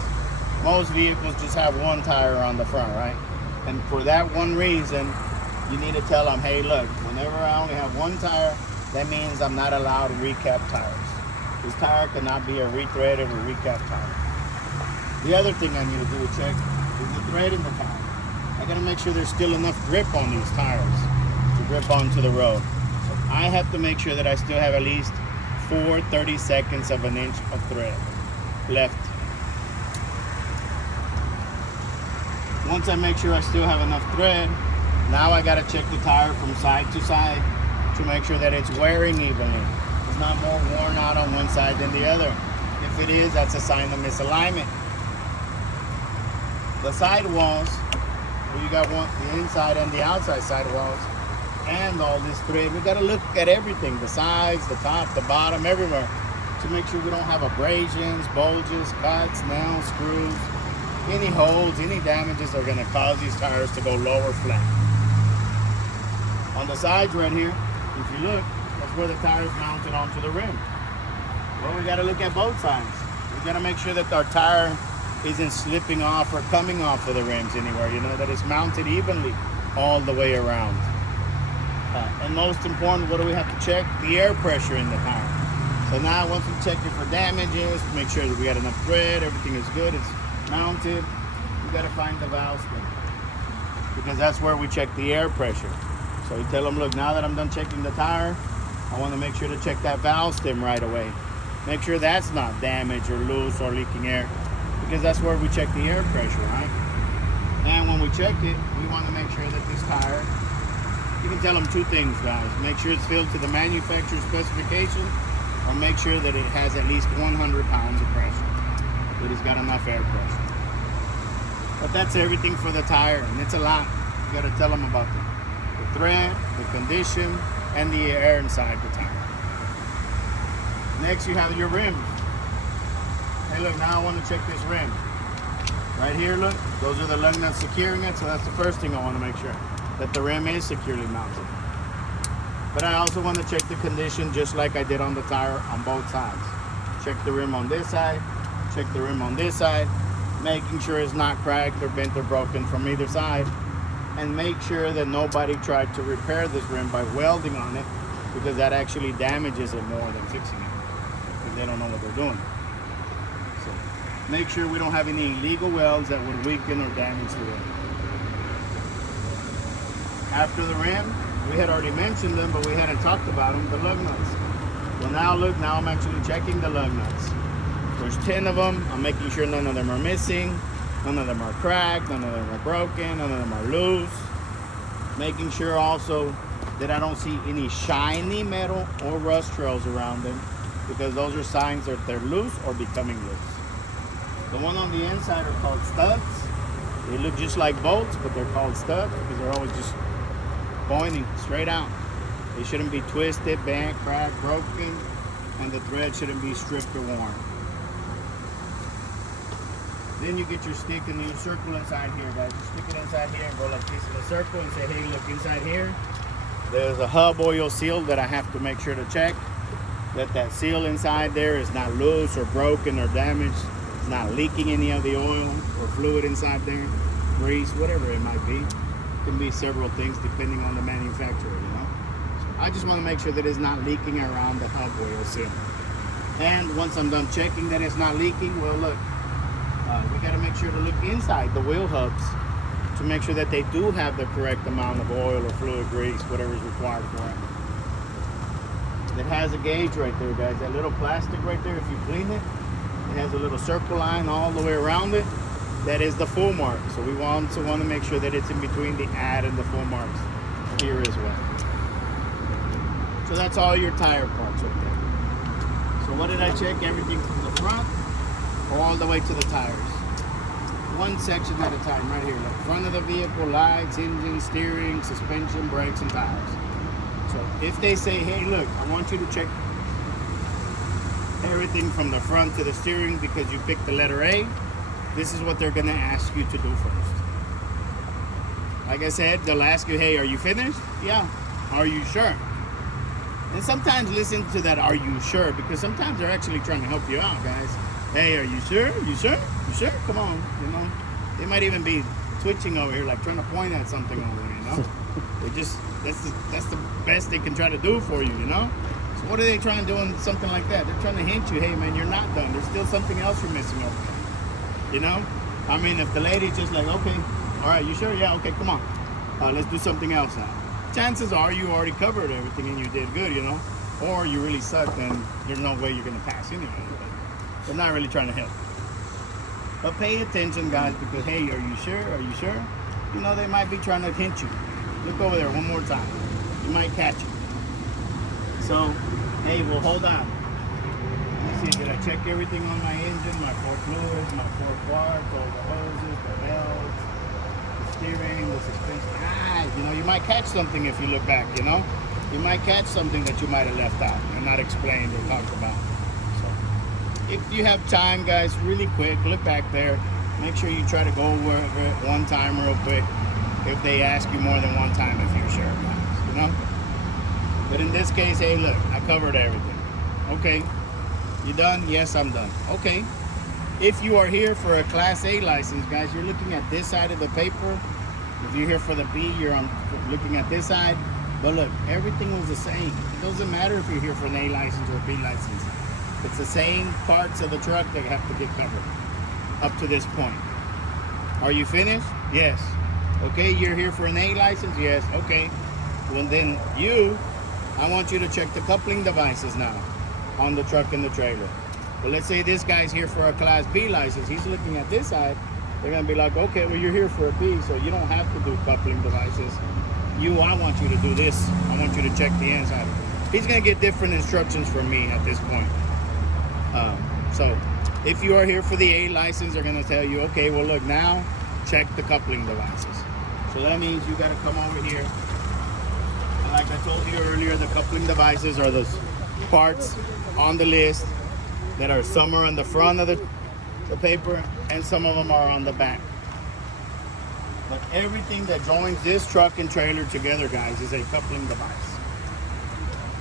most vehicles just have one tire on the front, right? And for that one reason, you need to tell them, hey, look, whenever I only have one tire, that means I'm not allowed recap tires. This tire cannot be a rethreaded or recap tire. The other thing I need to do to check is the thread in the tire. I gotta make sure there's still enough grip on these tires to grip onto the road. So I have to make sure that I still have at least 4 30-seconds of an inch of thread left. Once I make sure I still have enough thread, now I gotta check the tire from side to side to make sure that it's wearing evenly. It's not more worn out on one side than the other. If it is, that's a sign of misalignment. The side walls, where you got the inside and the outside side walls, and all this thread, we gotta look at everything, the sides, the top, the bottom, everywhere, to make sure we don't have abrasions, bulges, cuts, nails, screws, any holes, any damages are gonna cause these tires to go lower flat. On the sides right here, if you look, that's where the tire is mounted onto the rim. Well, we got to look at both sides. We got to make sure that our tire isn't slipping off or coming off of the rims anywhere, you know, that it's mounted evenly all the way around. And most important, what do we have to check? The air pressure in the tire. So now once we check it for damages, make sure that we got enough thread, everything is good, it's mounted, we got to find the valve stem, because that's where we check the air pressure. So you tell them, look, now that I'm done checking the tire, I want to make sure to check that valve stem right away. Make sure that's not damaged or loose or leaking air, because that's where we check the air pressure, right? And when we check it, we want to make sure that this tire, you can tell them 2 things, guys. Make sure it's filled to the manufacturer's specification, or make sure that it has at least 100 pounds of pressure, that it's got enough air pressure. But that's everything for the tire, and it's a lot. You got to tell them about the thread, the condition, and the air inside the tire. Next, you have your rim. Hey, look, now I want to check this rim. Right here, look, those are the lug nuts securing it, so that's the first thing I want to make sure, that the rim is securely mounted. But I also want to check the condition just like I did on the tire on both sides. Check the rim on this side, check the rim on this side, making sure it's not cracked or bent or broken from either side. And make sure that nobody tried to repair this rim by welding on it, because that actually damages it more than fixing it, because they don't know what they're doing. So make sure we don't have any illegal welds that would weaken or damage the rim. After the rim, we had already mentioned them, but we hadn't talked about them, the lug nuts. Well, now look, now I'm actually checking the lug nuts. There's 10 of them. I'm making sure none of them are missing, none of them are cracked, none of them are broken, none of them are loose. Making sure also that I don't see any shiny metal or rust trails around them, because those are signs that they're loose or becoming loose. The one on the inside are called studs. They look just like bolts, but they're called studs because they're always just pointing straight out. They shouldn't be twisted, bent, cracked, broken, and the thread shouldn't be stripped or worn. Then you get your stick and you circle inside here, guys. You stick it inside here and go like this in a circle and say, hey, look inside here. There's a hub oil seal that I have to make sure to check. That seal inside there is not loose or broken or damaged. It's not leaking any of the oil or fluid inside there, grease, whatever it might be. It can be several things depending on the manufacturer, you know. So I just want to make sure that it's not leaking around the hub oil seal. And once I'm done checking that it's not leaking, well, look, we got to make sure to look inside the wheel hubs to make sure that they do have the correct amount of oil or fluid, grease, whatever is required for it. It has a gauge right there, guys. That little plastic right there, if you clean it, it has a little circle line all the way around it. That is the full mark. So we want to make sure that it's in between the add and the full marks here as well. So that's all your tire parts right there. So what did I check? Everything from the front all the way to the tires. One section at a time right here. Look, front of the vehicle, lights, engine, steering, suspension, brakes, and tires. So if they say, hey, look, I want you to check everything from the front to the steering because you picked the letter A, this is what they're going to ask you to do first. Like I said, they'll ask you, hey, are you finished? Yeah. Are you sure? And sometimes listen to that, are you sure? Because sometimes they're actually trying to help you out, guys. Hey, are you sure? You sure? You sure? Come on, you know. They might even be twitching over here, like trying to point at something over there, you know. They just, that's the best they can try to do for you, you know. So what are they trying to do in something like that? They're trying to hint you, hey man, you're not done. There's still something else you're missing over there, you know. I mean, if the lady's just like, okay, all right, you sure? Yeah, okay, come on. Let's do something else now. Chances are you already covered everything and you did good, you know. Or you really suck, then there's no way you're gonna pass anyway. They're not really trying to help. But pay attention, guys, because hey, are you sure? Are you sure? You know, they might be trying to hint you. Look over there one more time. You might catch it. So, hey, well, hold on. Let me see, did I check everything on my engine, my four fluids, my four quarts, all the hoses, the belts, the steering, the suspension? You know, you might catch something if you look back, you know? You might catch something that you might have left out and not explained or talked about. If you have time, guys, really quick, look back there. Make sure you try to go over it one time real quick if they ask you more than one time if you're sure, guys, you know? But in this case, hey, look, I covered everything. Okay, you done? Yes, I'm done. Okay. If you are here for a Class A license, guys, you're looking at this side of the paper. If you're here for the B, you're looking at this side. But look, everything was the same. It doesn't matter if you're here for an A license or a B license. It's the same parts of the truck that have to get covered up to this point. Are you finished? Yes. Okay, you're here for an A license? Yes. Okay. Well, then I want you to check the coupling devices now on the truck and the trailer. But let's say this guy's here for a Class B license. He's looking at this side. They're going to be like, okay, well, you're here for a B, so you don't have to do coupling devices. I want you to do this. I want you to check the inside. He's going to get different instructions from me at this point. So if you are here for the A license, they're going to tell you, okay, well, look, now check the coupling devices. So that means you got to come over here. And like I told you earlier, the coupling devices are those parts on the list that are some are on the front of the paper and some of them are on the back. But everything that joins this truck and trailer together, guys, is a coupling device.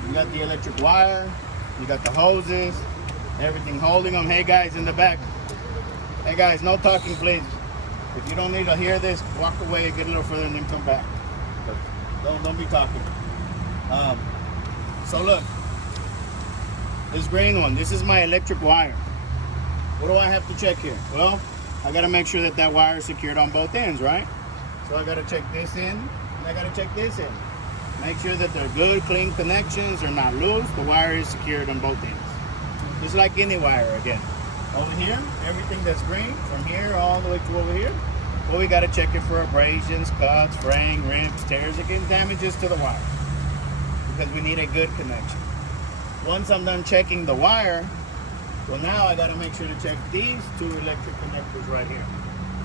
You got the electric wire, you got the hoses, everything holding them. Hey guys in the back, hey guys, no talking please. If you don't need to hear this, walk away, get a little further and then come back. But don't be talking. So look, this green one, this is my electric wire. What do I have to check here? Well, I gotta make sure that that wire is secured on both ends, right? So I gotta check this end And I gotta check this in. Make sure that they're good, clean connections, they're not loose, the wire is secured on both ends. Just like any wire again. Over here, everything that's green, from here all the way to over here, well, we gotta check it for abrasions, cuts, fraying, rips, tears, again, damages to the wire. Because we need a good connection. Once I'm done checking the wire, well, now I gotta make sure to check these two electric connectors right here.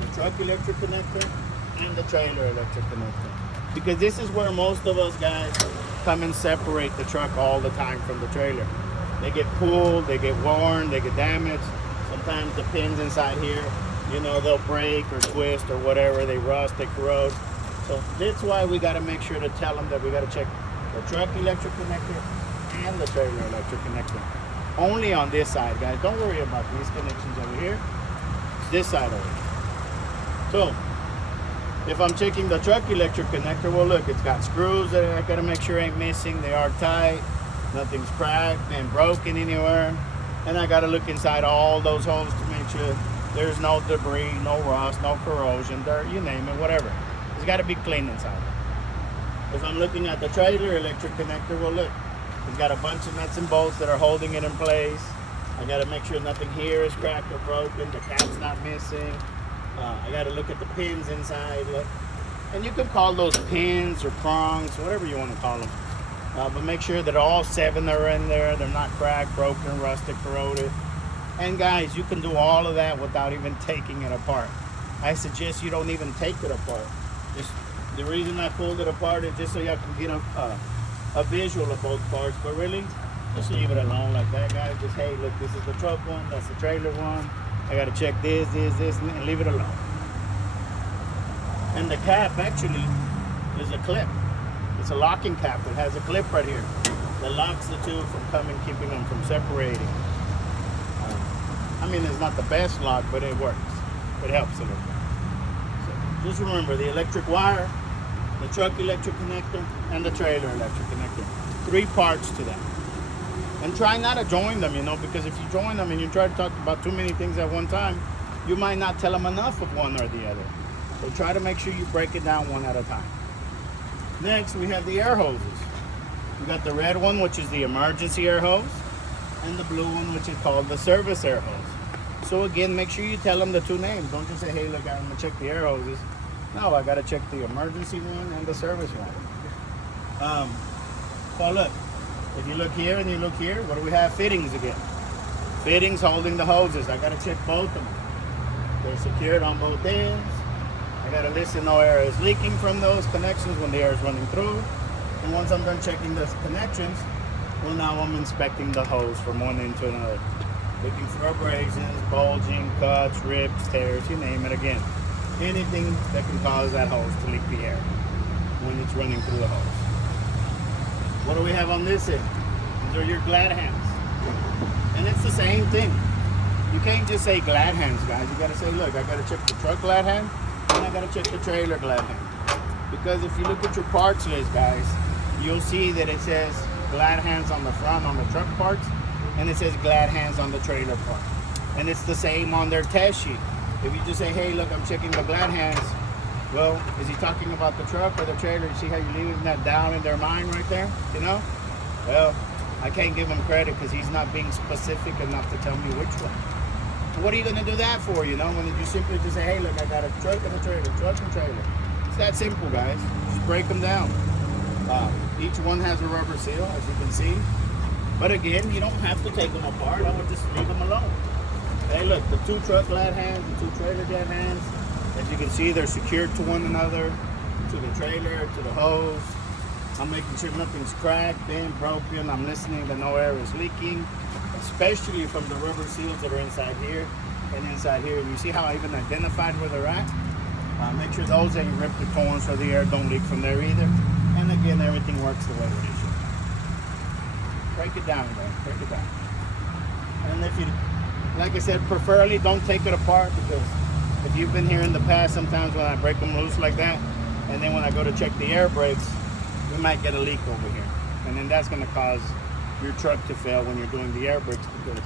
The truck electric connector and the trailer electric connector. Because this is where most of us guys come and separate the truck all the time from the trailer. They get pulled, they get worn, they get damaged. Sometimes the pins inside here, you know, they'll break or twist or whatever, they rust, they corrode. So that's why we gotta make sure to tell them that we gotta check the truck electric connector and the trailer electric connector. Only on this side, guys. Don't worry about these connections over here. It's this side over here. So, if I'm checking the truck electric connector, well look, it's got screws that I gotta make sure ain't missing. They are tight. Nothing's cracked and broken anywhere. And I gotta look inside all those holes to make sure there's no debris, no rust, no corrosion, dirt, you name it, whatever. It's gotta be clean inside. If I'm looking at the trailer electric connector, well look, it's got a bunch of nuts and bolts that are holding it in place. I gotta make sure nothing here is cracked or broken, the cap's not missing. I gotta look at the pins inside. Look. And you can call those pins or prongs, whatever you wanna call them. But make sure that all 7 are in there. They're not cracked, broken, rusted, corroded. And guys, you can do all of that without even taking it apart. I suggest you don't even take it apart. Just the reason I pulled it apart is just so y'all can get a visual of both parts. But really, just leave it alone like that, guys. Just, hey, look, this is the truck one, that's the trailer one. I gotta check this, and leave it alone. And the cap actually is a clip. It's a locking cap. It has a clip right here that locks the two from keeping them from separating. I mean, it's not the best lock, but it works. It helps a little bit. So just remember the electric wire, the truck electric connector, and the trailer electric connector. 3 parts to that. And try not to join them, you know, because if you join them and you try to talk about too many things at one time, you might not tell them enough of one or the other. So try to make sure you break it down one at a time. Next, we have the air hoses. We got the red one, which is the emergency air hose, and the blue one, which is called the service air hose. So again, make sure you tell them the 2 names. Don't just say, hey, look, I'm gonna check the air hoses. No, I gotta check the emergency one and the service one. So look, if you look here and you look here, what do we have? Fittings again. Fittings holding the hoses. I gotta check both of them. They're secured on both ends. I gotta listen, no air is leaking from those connections when the air is running through. And once I'm done checking those connections, well, now I'm inspecting the hose from one end to another. Looking for abrasions, bulging, cuts, rips, tears, you name it again. Anything that can cause that hose to leak the air when it's running through the hose. What do we have on this end? These are your glad hands. And it's the same thing. You can't just say glad hands, guys. You gotta say, look, I gotta check the truck glad hand, and I gotta check the trailer glad hand. Because if you look at your parts list, guys, you'll see that it says glad hands on the front on the truck parts, and it says glad hands on the trailer part. And it's the same on their test sheet. If you just say, hey, look, I'm checking the glad hands, well, is he talking about the truck or the trailer? You see how you're leaving that down in their mind right there, you know? Well, I can't give him credit because he's not being specific enough to tell me which one. What are you going to do that for, you know, when you simply just say, hey, look, I got a truck and a trailer, truck and trailer. It's that simple, guys. Just break them down. Each one has a rubber seal, as you can see. But again, you don't have to take them apart. I would just leave them alone. Hey, look, the 2 truck glad hands, the 2 trailer glad hands. As you can see, they're secured to one another, to the trailer, to the hose. I'm making sure nothing's cracked, bent, broken. I'm listening that no air is leaking, especially from the rubber seals that are inside here and inside here. And you see how I even identified where they're at? Make sure those ain't ripped or torn so the air don't leak from there either. And again, everything works the way it should. Break it down, guys. Break it down. And if you, like I said, preferably don't take it apart, because if you've been here in the past, sometimes when I break them loose like that, and then when I go to check the air brakes, we might get a leak over here. And then that's going to cause your truck to fail when you're doing the air brakes, because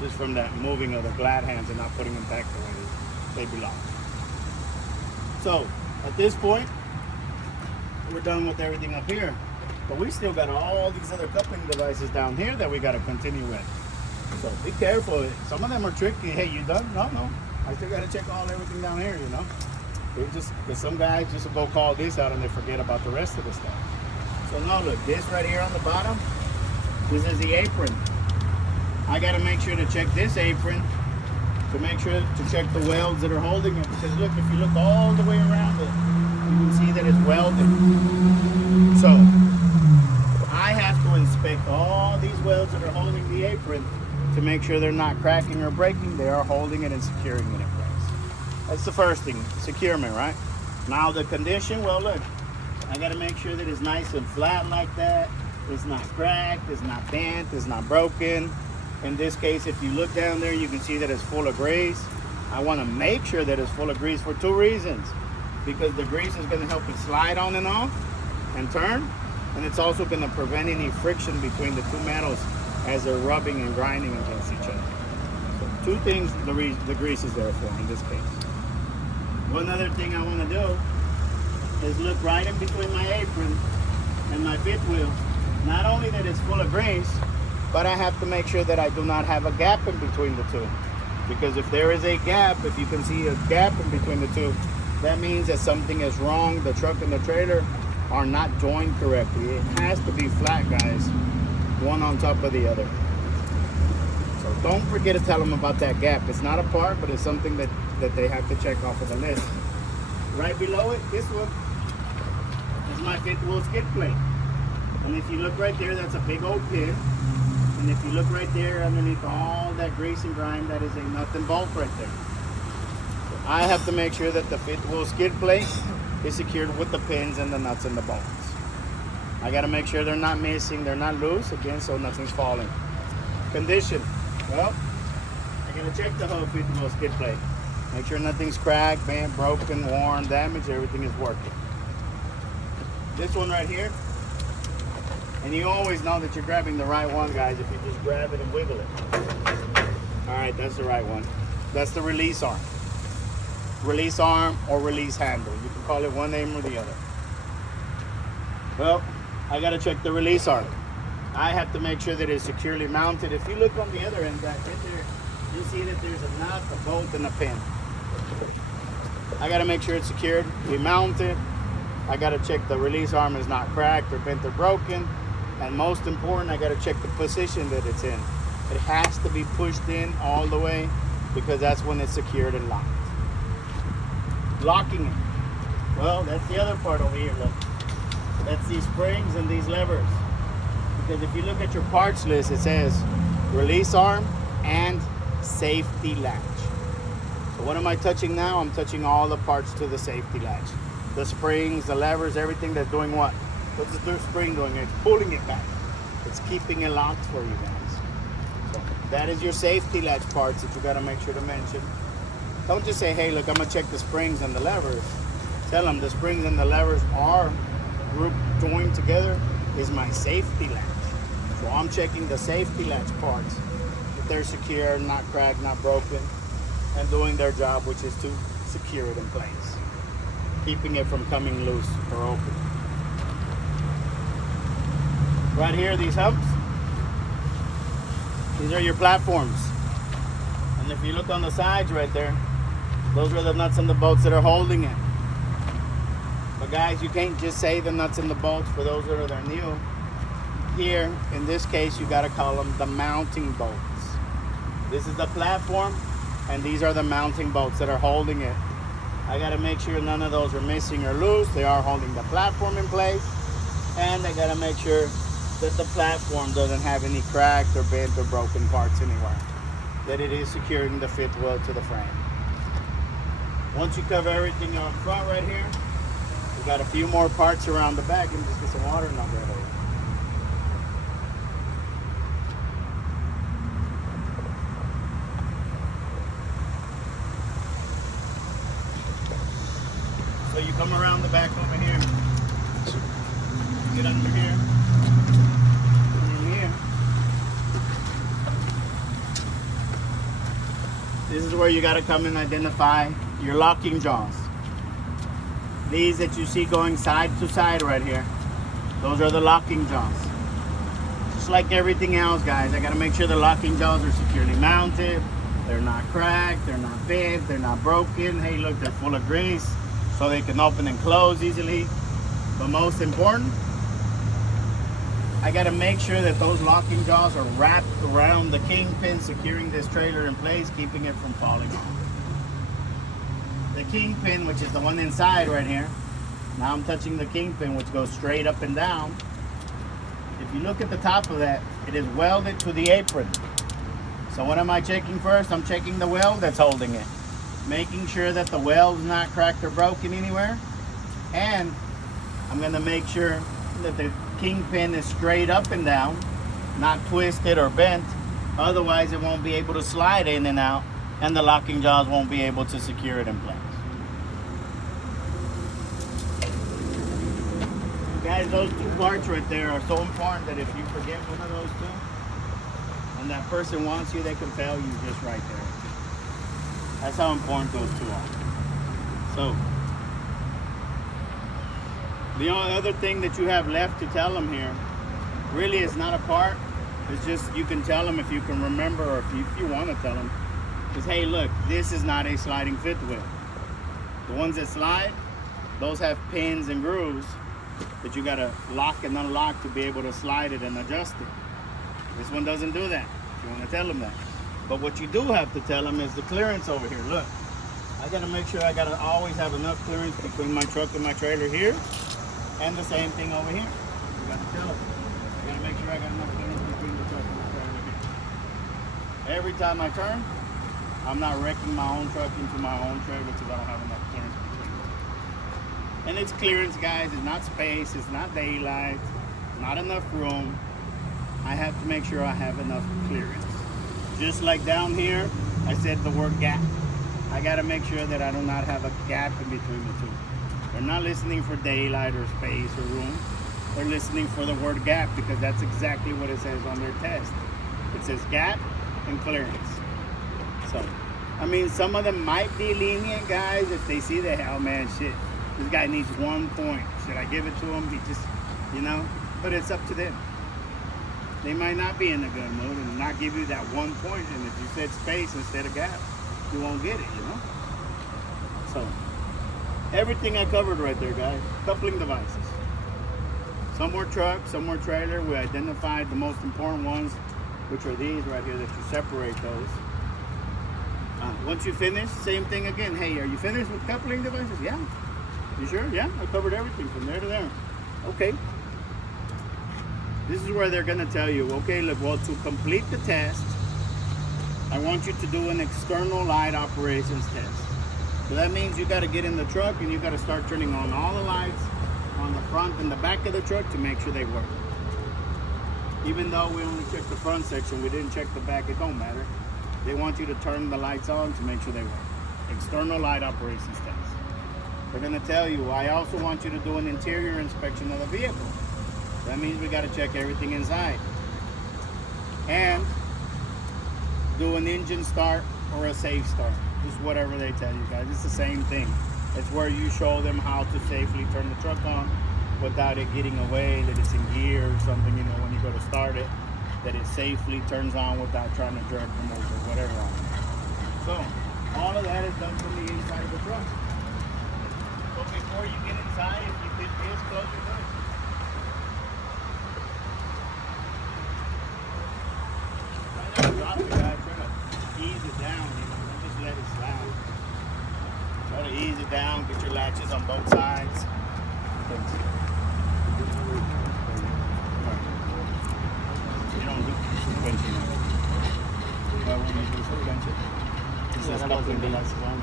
just from that moving of the glad hands and not putting them back the way they belong. So, at this point, we're done with everything up here. But we still got all these other coupling devices down here that we got to continue with. So be careful. Some of them are tricky. Hey, you done? No. I still got to check everything down here, you know. Because some guys just go call this out and they forget about the rest of the stuff. So now look, this right here on the bottom, this is the apron. I got to make sure to check this apron to make sure to check the welds that are holding it. Because look, if you look all the way around it, you can see that it's welded. So I have to inspect all these welds that are holding the apron to make sure they're not cracking or breaking. They are holding it and securing it in place. That's the first thing, securement, right? Now the condition, well look, I gotta make sure that it's nice and flat like that. It's not cracked, it's not bent, it's not broken. In this case, if you look down there, you can see that it's full of grease. I wanna make sure that it's full of grease for two reasons. Because the grease is gonna help it slide on and off and turn. And it's also gonna prevent any friction between the two metals as they're rubbing and grinding against each other. So two things the grease is there for in this case. One other thing I want to do is look right in between my apron and my fifth wheel. Not only that it's full of grease, but I have to make sure that I do not have a gap in between the two. Because if there is a gap, if you can see a gap in between the two, that means that something is wrong. The truck and the trailer are not joined correctly. It has to be flat, guys, one on top of the other. So don't forget to tell them about that gap. It's not a part, but it's something that they have to check off of the list. Right below it, this one is my fifth wheel skid plate. And if you look right there, that's a big old pin. And if you look right there underneath all that grease and grime, that is a nut and bolt right there. So I have to make sure that the fifth wheel skid plate is secured with the pins and the nuts and the bolts. I got to make sure they're not missing, they're not loose, again, so nothing's falling. Condition. Well, I'm going to check the whole fifth wheel skid plate. Make sure nothing's cracked, bent, broken, worn, damaged, everything is working. This one right here, and you always know that you're grabbing the right one, guys, if you just grab it and wiggle it. All right, that's the right one. That's the release arm. Release arm or release handle. You can call it one name or the other. Well, I gotta check the release arm. I have to make sure that it's securely mounted. If you look on the other end back right there, you see that there's a nut, a bolt, and a pin. I gotta make sure it's secured. We mount it. I gotta check the release arm is not cracked or bent or broken. And most important, I gotta check the position that it's in. It has to be pushed in all the way because that's when it's secured and locked. Locking it. Well, that's the other part over here, look. That's these springs and these levers. Because if you look at your parts list, it says release arm and safety latch. So what am I touching now? I'm touching all the parts to the safety latch. The springs, the levers, everything that's doing what? What's the spring doing? It's pulling it back. It's keeping it locked for you guys. So that is your safety latch parts that you gotta make sure to mention. Don't just say, hey, look, I'm gonna check the springs and the levers. Tell them the springs and the levers are joined together is my safety latch. So I'm checking the safety latch parts. If they're secure, not cracked, not broken, and doing their job, which is to secure it in place. Keeping it from coming loose or open. Right here, these hubs, these are your platforms. And if you look on the sides right there, those are the nuts and the bolts that are holding it. But guys, you can't just say the nuts and the bolts for those that are new. Here, in this case, you gotta call them the mounting bolts. This is the platform, and these are the mounting bolts that are holding it. I gotta make sure none of those are missing or loose. They are holding the platform in place. And I gotta make sure that the platform doesn't have any cracked or bent or broken parts anywhere. That it is securing the fifth wheel to the frame. Once you cover everything on front right here, we got a few more parts around the back, and just get some water in there. So you come around the back over here, get under here, and in here. This is where you got to come and identify your locking jaws. These that you see going side to side right here, those are the locking jaws. Just like everything else, guys, I gotta make sure the locking jaws are securely mounted. They're not cracked, they're not bent, they're not broken. Hey, look, they're full of grease, so they can open and close easily. But most important, I gotta make sure that those locking jaws are wrapped around the kingpin, securing this trailer in place, keeping it from falling off. The kingpin, which is the one inside right here, now I'm touching the kingpin, which goes straight up and down. If you look at the top of that, it is welded to the apron. So what am I checking first? I'm checking the weld that's holding it. Making sure that the weld's not cracked or broken anywhere. And I'm gonna make sure that the kingpin is straight up and down, not twisted or bent. Otherwise it won't be able to slide in and out, and the locking jaws won't be able to secure it in place. Guys, those two parts right there are so important that if you forget one of those two, and that person wants you, they can fail you just right there. That's how important those two are. So, the only other thing that you have left to tell them here really is not a part. It's just you can tell them if you can remember, or if you want to tell them. Because, hey, look, this is not a sliding fifth wheel. The ones that slide, those have pins and grooves that you got to lock and unlock to be able to slide it and adjust it. This one doesn't do that, if you want to tell them that. But what you do have to tell them is the clearance over here. Look, I got to make sure I got to always have enough clearance between my truck and my trailer here, and the same thing over here. You got to tell them. I got to make sure I got enough clearance between the truck and the trailer here. Every time I turn, I'm not wrecking my own truck into my own trailer because I don't have enough clearance between them. And it's clearance, guys. It's not space. It's not daylight. It's not enough room. I have to make sure I have enough clearance. Just like down here, I said the word gap. I got to make sure that I do not have a gap in between the two. They're not listening for daylight or space or room. They're listening for the word gap, because that's exactly what it says on their test. It says gap and clearance. So, I mean, some of them might be lenient, guys, if they see that, oh man, shit, this guy needs 1 point. Should I give it to him? He just, you know, but it's up to them. They might not be in a good mood and not give you that 1 point. And if you said space instead of gap, you won't get it, you know? So, everything I covered right there, guys. Coupling devices. Some more truck, some more trailer. We identified the most important ones, which are these right here that you separate those. Once you finish, same thing again. Hey, are you finished with coupling devices? Yeah. You sure? Yeah, I covered everything from there to there. Okay. This is where they're going to tell you, okay, look, well, to complete the test, I want you to do an external light operations test. So that means you got to get in the truck and you got to start turning on all the lights on the front and the back of the truck to make sure they work. Even though we only checked the front section, we didn't check the back, it don't matter. They want you to turn the lights on to make sure they work. External light operations test. They're going to tell you, I also want you to do an interior inspection of the vehicle. That means we got to check everything inside. And do an engine start or a safe start. Just whatever they tell you, guys. It's the same thing. It's where you show them how to safely turn the truck on without it getting away, that it's in gear or something, you know, when you go to start it, that it safely turns on without trying to jerk them over or whatever on it. So, all of that is done from the inside of the truck. But before you get inside, if you did this, close your door. Drop it, guys. Try to ease it down, you know, don't just let it slide. Try to ease it down, get your latches on both sides. You don't do suspension. Why wouldn't you do suspension? It says coupling devices on it.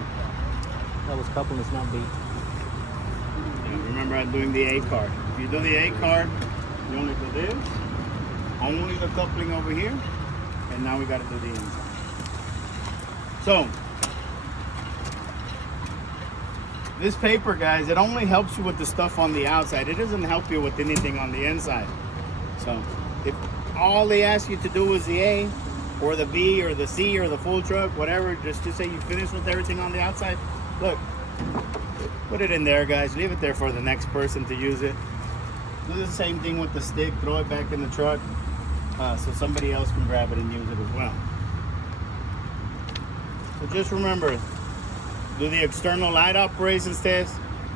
That was coupling, it's not beat. Yeah, remember I'm doing the A card. If you do the A card, you only do this, only the coupling over here, and now we got to do the inside. So, this paper, guys, it only helps you with the stuff on the outside. It doesn't help you with anything on the inside. So, if all they ask you to do is the A, or the B, or the C, or the full truck, whatever, just to say you finished with everything on the outside, look, Put it in there, guys. Leave it there for the next person to use it. Do the same thing with the stick. Throw it back in the truck so somebody else can grab it and use it as well. So just remember, do the external light operations test,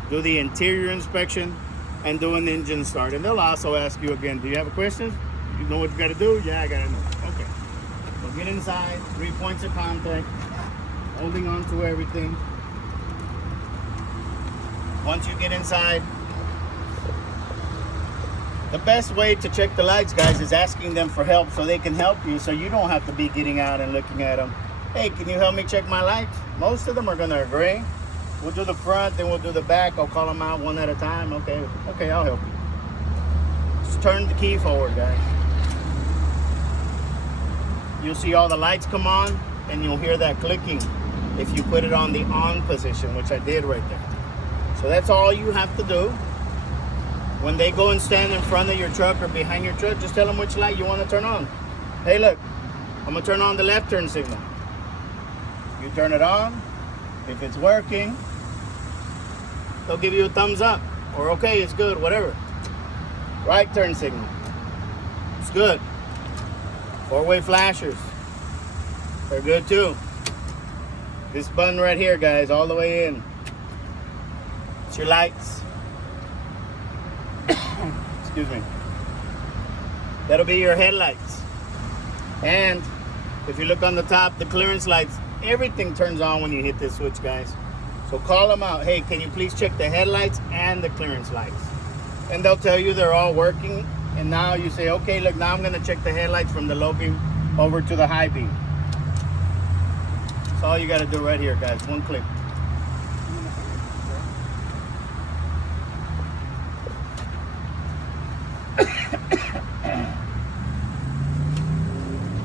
do the interior inspection, and do an engine start. And they'll also ask you again, do you have a question? You know what you got to do? Yeah, I got to know. Okay. So get inside, 3 points of contact, holding on to everything. Once you get inside, the best way to check the lights, guys, is asking them for help so they can help you, so you don't have to be getting out and looking at them. Hey, can you help me check my lights? Most of them are going to agree. We'll do the front, then we'll do the back. I'll call them out one at a time. Okay, I'll help you. Just turn the key forward, guys. You'll see all the lights come on, and you'll hear that clicking if you put it on the on position, which I did right there. So that's all you have to do. When they go and stand in front of your truck or behind your truck, just tell them which light you want to turn on. Hey, look, I'm going to turn on the left turn signal. You turn it on. If it's working, they'll give you a thumbs up. Or okay, it's good, whatever. Right turn signal. It's good. Four-way flashers. They're good too. This button right here, guys, all the way in. It's your lights. Excuse me. That'll be your headlights. And if you look on the top, the clearance lights, everything turns on when you hit this switch, guys. So call them out. Hey, can you please check the headlights and the clearance lights? And they'll tell you they're all working. And now you say, okay, look, now I'm going to check the headlights from the low beam over to the high beam. That's all you got to do right here, guys. One click.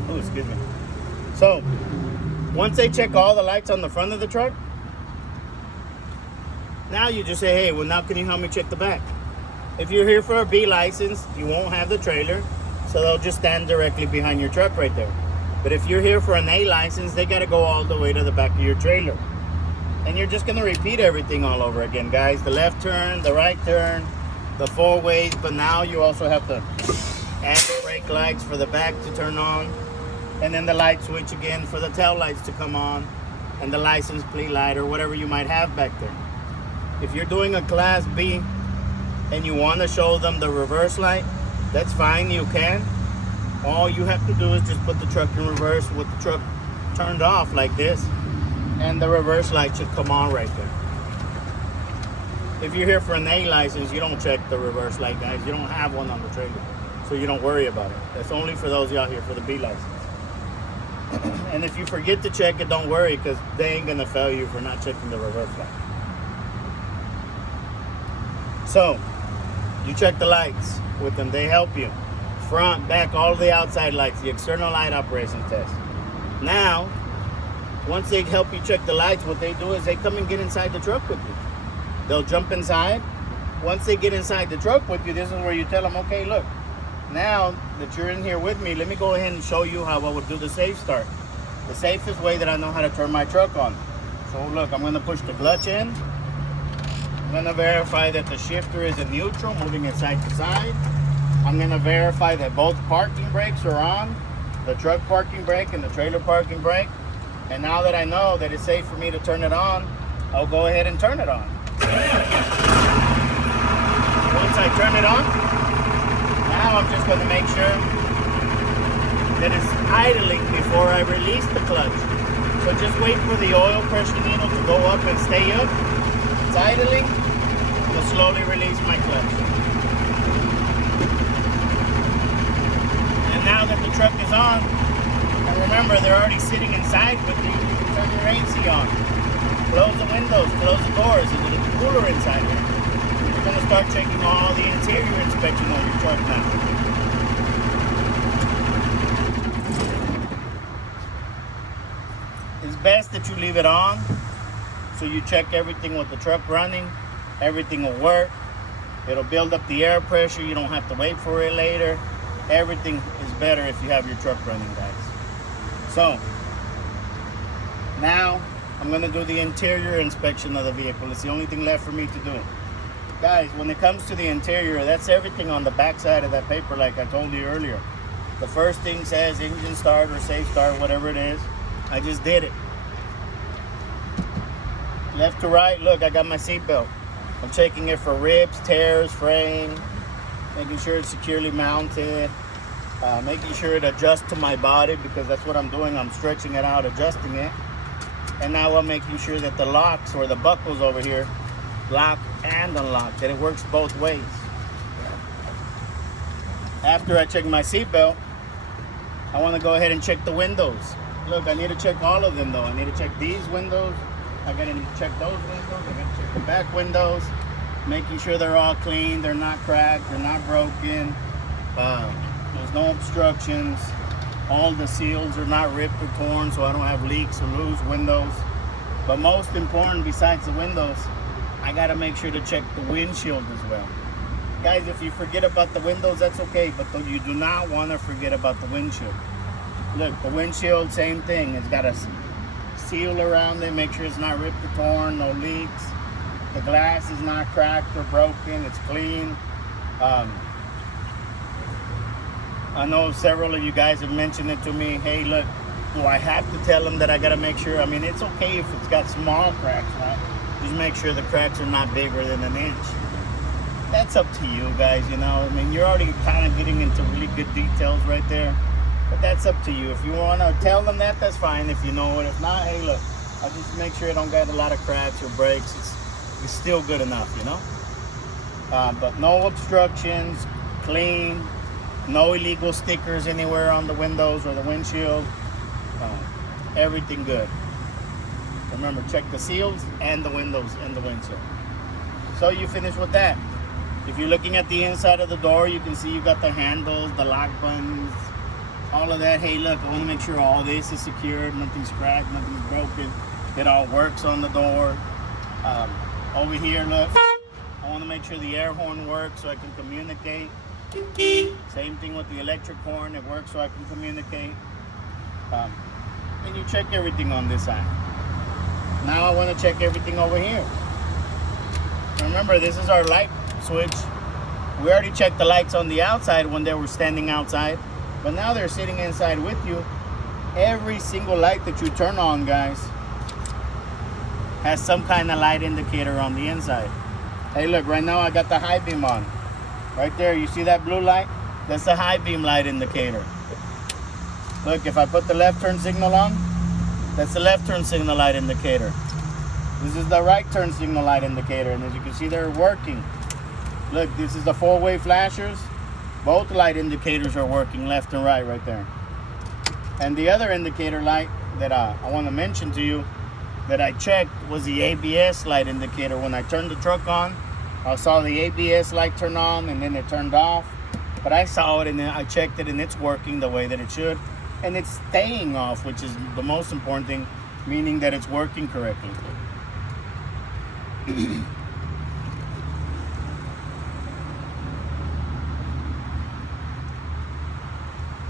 Oh, excuse me. So, once they check all the lights on the front of the truck, now you just say, hey, well, now can you help me check the back? If you're here for a B license, you won't have the trailer, so they'll just stand directly behind your truck right there. But if you're here for an A license, they got to go all the way to the back of your trailer. And you're just going to repeat everything all over again, guys. The left turn, the right turn, the four ways, but now you also have to add the brake lights for the back to turn on, and then the light switch again for the tail lights to come on, and the license plate light or whatever you might have back there. If you're doing a Class B and you want to show them the reverse light, that's fine, you can. All you have to do is just put the truck in reverse with the truck turned off like this, and the reverse light should come on right there. If you're here for an A license, you don't check the reverse light, guys. You don't have one on the trailer, so you don't worry about it. That's only for those y'all here for the B license. And if you forget to check it, don't worry, because they ain't gonna fail you for not checking the reverse light. So, you check the lights with them. They help you. Front, back, all the outside lights, the external light operation test. Now, once they help you check the lights, what they do is they come and get inside the truck with you. They'll jump inside. Once they get inside the truck with you, this is where you tell them, okay, look, now that you're in here with me, let me go ahead and show you how I would do the safe start. The safest way that I know how to turn my truck on. So look, I'm gonna push the clutch in. I'm gonna verify that the shifter is in neutral, moving it side to side. I'm gonna verify that both parking brakes are on, the truck parking brake and the trailer parking brake. And now that I know that it's safe for me to turn it on, I'll go ahead and turn it on. Once I turn it on, now I'm just gonna make sure that it's idling before I release the clutch. So just wait for the oil pressure needle to go up and stay up. It's idling. I'm gonna slowly release my clutch. And now that the truck is on, and remember they're already sitting inside with you, you can turn your AC on. Close the windows, close the doors. It's a little cooler inside here. We're gonna start checking all the interior inspection on your truck now. It's best that you leave it on, so you check everything with the truck running. Everything will work. It'll build up the air pressure. You don't have to wait for it later. Everything is better if you have your truck running, guys. So, now I'm gonna do the interior inspection of the vehicle. It's the only thing left for me to do. Guys, when it comes to the interior, that's everything on the back side of that paper like I told you earlier. The first thing says engine start or safe start, whatever it is. I just did it. Left to right, look, I got my seatbelt. I'm checking it for rips, tears, frame, making sure it's securely mounted, making sure it adjusts to my body because that's what I'm doing. I'm stretching it out, adjusting it. And now I'm making sure that the locks or the buckles over here lock and unlock, that it works both ways. After I check my seatbelt, I want to go ahead and check the windows. Look, I need to check all of them though. I need to check these windows. I gotta check those windows. I gotta check the back windows, making sure they're all clean, they're not cracked, they're not broken. There's no obstructions. All the seals are not ripped or torn, so I don't have leaks or loose windows. But most important, besides the windows, I gotta make sure to check the windshield as well. Guys, if you forget about the windows, that's okay, but you do not want to forget about the windshield. Look, the windshield, same thing. It's got a seal around it, make sure it's not ripped or torn, no leaks. The glass is not cracked or broken, it's clean. I know several of you guys have mentioned it to me. Hey, look, do I have to tell them that I gotta make sure? I mean, it's okay if it's got small cracks, right? Just make sure the cracks are not bigger than an inch. That's up to you guys, you know. I mean, you're already kind of getting into really good details right there. But that's up to you. If you want to tell them that, that's fine if you know it. If not, hey, look, I'll just make sure it don't got a lot of cracks or breaks. It's still good enough, you know. But no obstructions, clean, no illegal stickers anywhere on the windows or the windshield. Everything good. Remember, check the seals and the windows and the windshield. So you finish with that. If you're looking at the inside of the door, you can see you got the handles, the lock buttons, all of that. Hey, look, I want to make sure all this is secured, nothing's cracked, nothing's broken. It all works on the door. Over here, look, I want to make sure the air horn works so I can communicate. Same thing with the electric horn, it works so I can communicate. And you check everything on this side. Now I want to check everything over here. Remember, this is our light switch. We already checked the lights on the outside when they were standing outside, but now they're sitting inside with you. Every single light that you turn on, guys, has some kind of light indicator on the inside. Hey, look, right now I got the high beam on. Right there, you see that blue light? That's the high beam light indicator. Look, if I put the left turn signal on, that's the left turn signal light indicator. This is the right turn signal light indicator, and as you can see, they're working. Look, this is the four-way flashers. Both light indicators are working, left and right there. And the other indicator light that I want to mention to you that I checked was the ABS light indicator. When I turned the truck on, I saw the ABS light turn on and then it turned off. But I saw it and then I checked it and it's working the way that it should. And it's staying off, which is the most important thing, meaning that it's working correctly.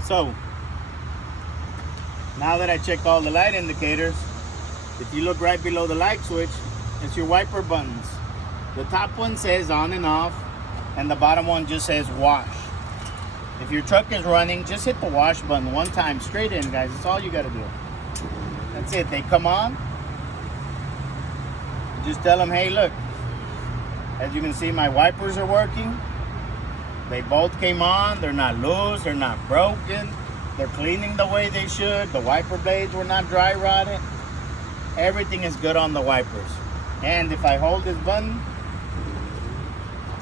So, now that I checked all the light indicators, if you look right below the light switch, it's your wiper buttons. The top one says on and off, and the bottom one just says wash. If your truck is running, just hit the wash button one time straight in, guys. That's all you gotta do. That's it. They come on. Just tell them, hey, look, as you can see, my wipers are working. They both came on. They're not loose. They're not broken. They're cleaning the way they should. The wiper blades were not dry rotted. Everything is good on the wipers. And if I hold this button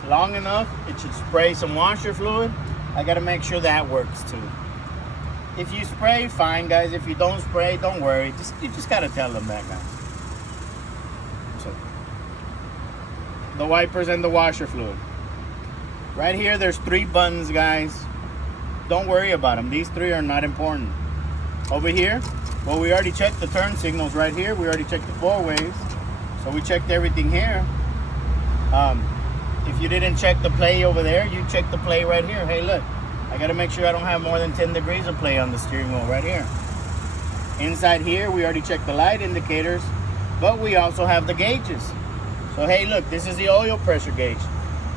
long enough, it should spray some washer fluid. I gotta make sure that works too. If you spray, fine, guys. If you don't spray, don't worry. You just gotta tell them that, guys. So, the wipers and the washer fluid. Right here, there's 3 buttons, guys. Don't worry about them. These 3 are not important. Over here, well, we already checked the turn signals right here. We already checked the 4-ways. So we checked everything here. If you didn't check the play over there, you check the play right here. Hey, look, I gotta make sure I don't have more than 10 degrees of play on the steering wheel right here. Inside here, we already checked the light indicators. But we also have the gauges. So hey, look, this is the oil pressure gauge.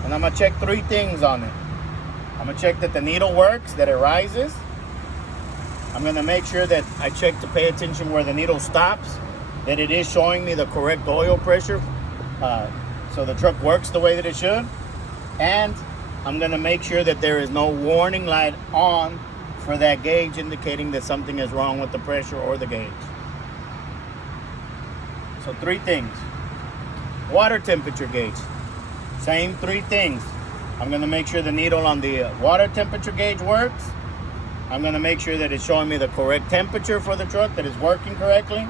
And I'm gonna check 3 things on it. I'm gonna check that the needle works, that it rises. I'm gonna make sure that I check to pay attention where the needle stops, that it is showing me the correct oil pressure, so the truck works the way that it should. And I'm gonna make sure that there is no warning light on for that gauge indicating that something is wrong with the pressure or the gauge. So 3 things. Water temperature gauge. Same 3 things. I'm gonna make sure the needle on the water temperature gauge works. I'm gonna make sure that it's showing me the correct temperature for the truck, that it's working correctly.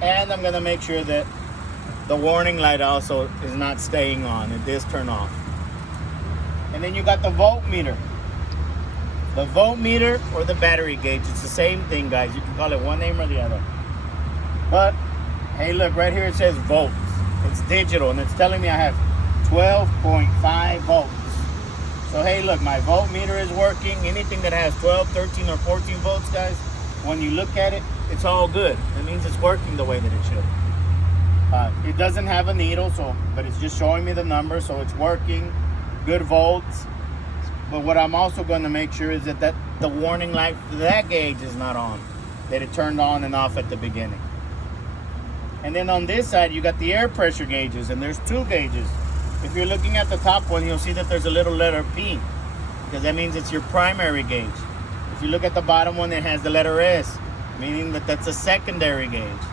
And I'm gonna make sure that the warning light also is not staying on. It is turned off. And then you got the voltmeter. The voltmeter or the battery gauge, it's the same thing, guys. You can call it one name or the other. But, hey, look, right here it says volts. It's digital, and it's telling me I have 12.5 volts. So, hey, look, my voltmeter is working. Anything that has 12, 13, or 14 volts, guys, when you look at it, it's all good. It means it's working the way that it should. It doesn't have a needle, but it's just showing me the number, so it's working. Good volts. But what I'm also going to make sure is that the warning light for that gauge is not on, that it turned on and off at the beginning. And then on this side, you got the air pressure gauges, and there's 2 gauges. If you're looking at the top one, you'll see that there's a little letter P, because that means it's your primary gauge. If you look at the bottom one, it has the letter S, meaning that that's a secondary gauge.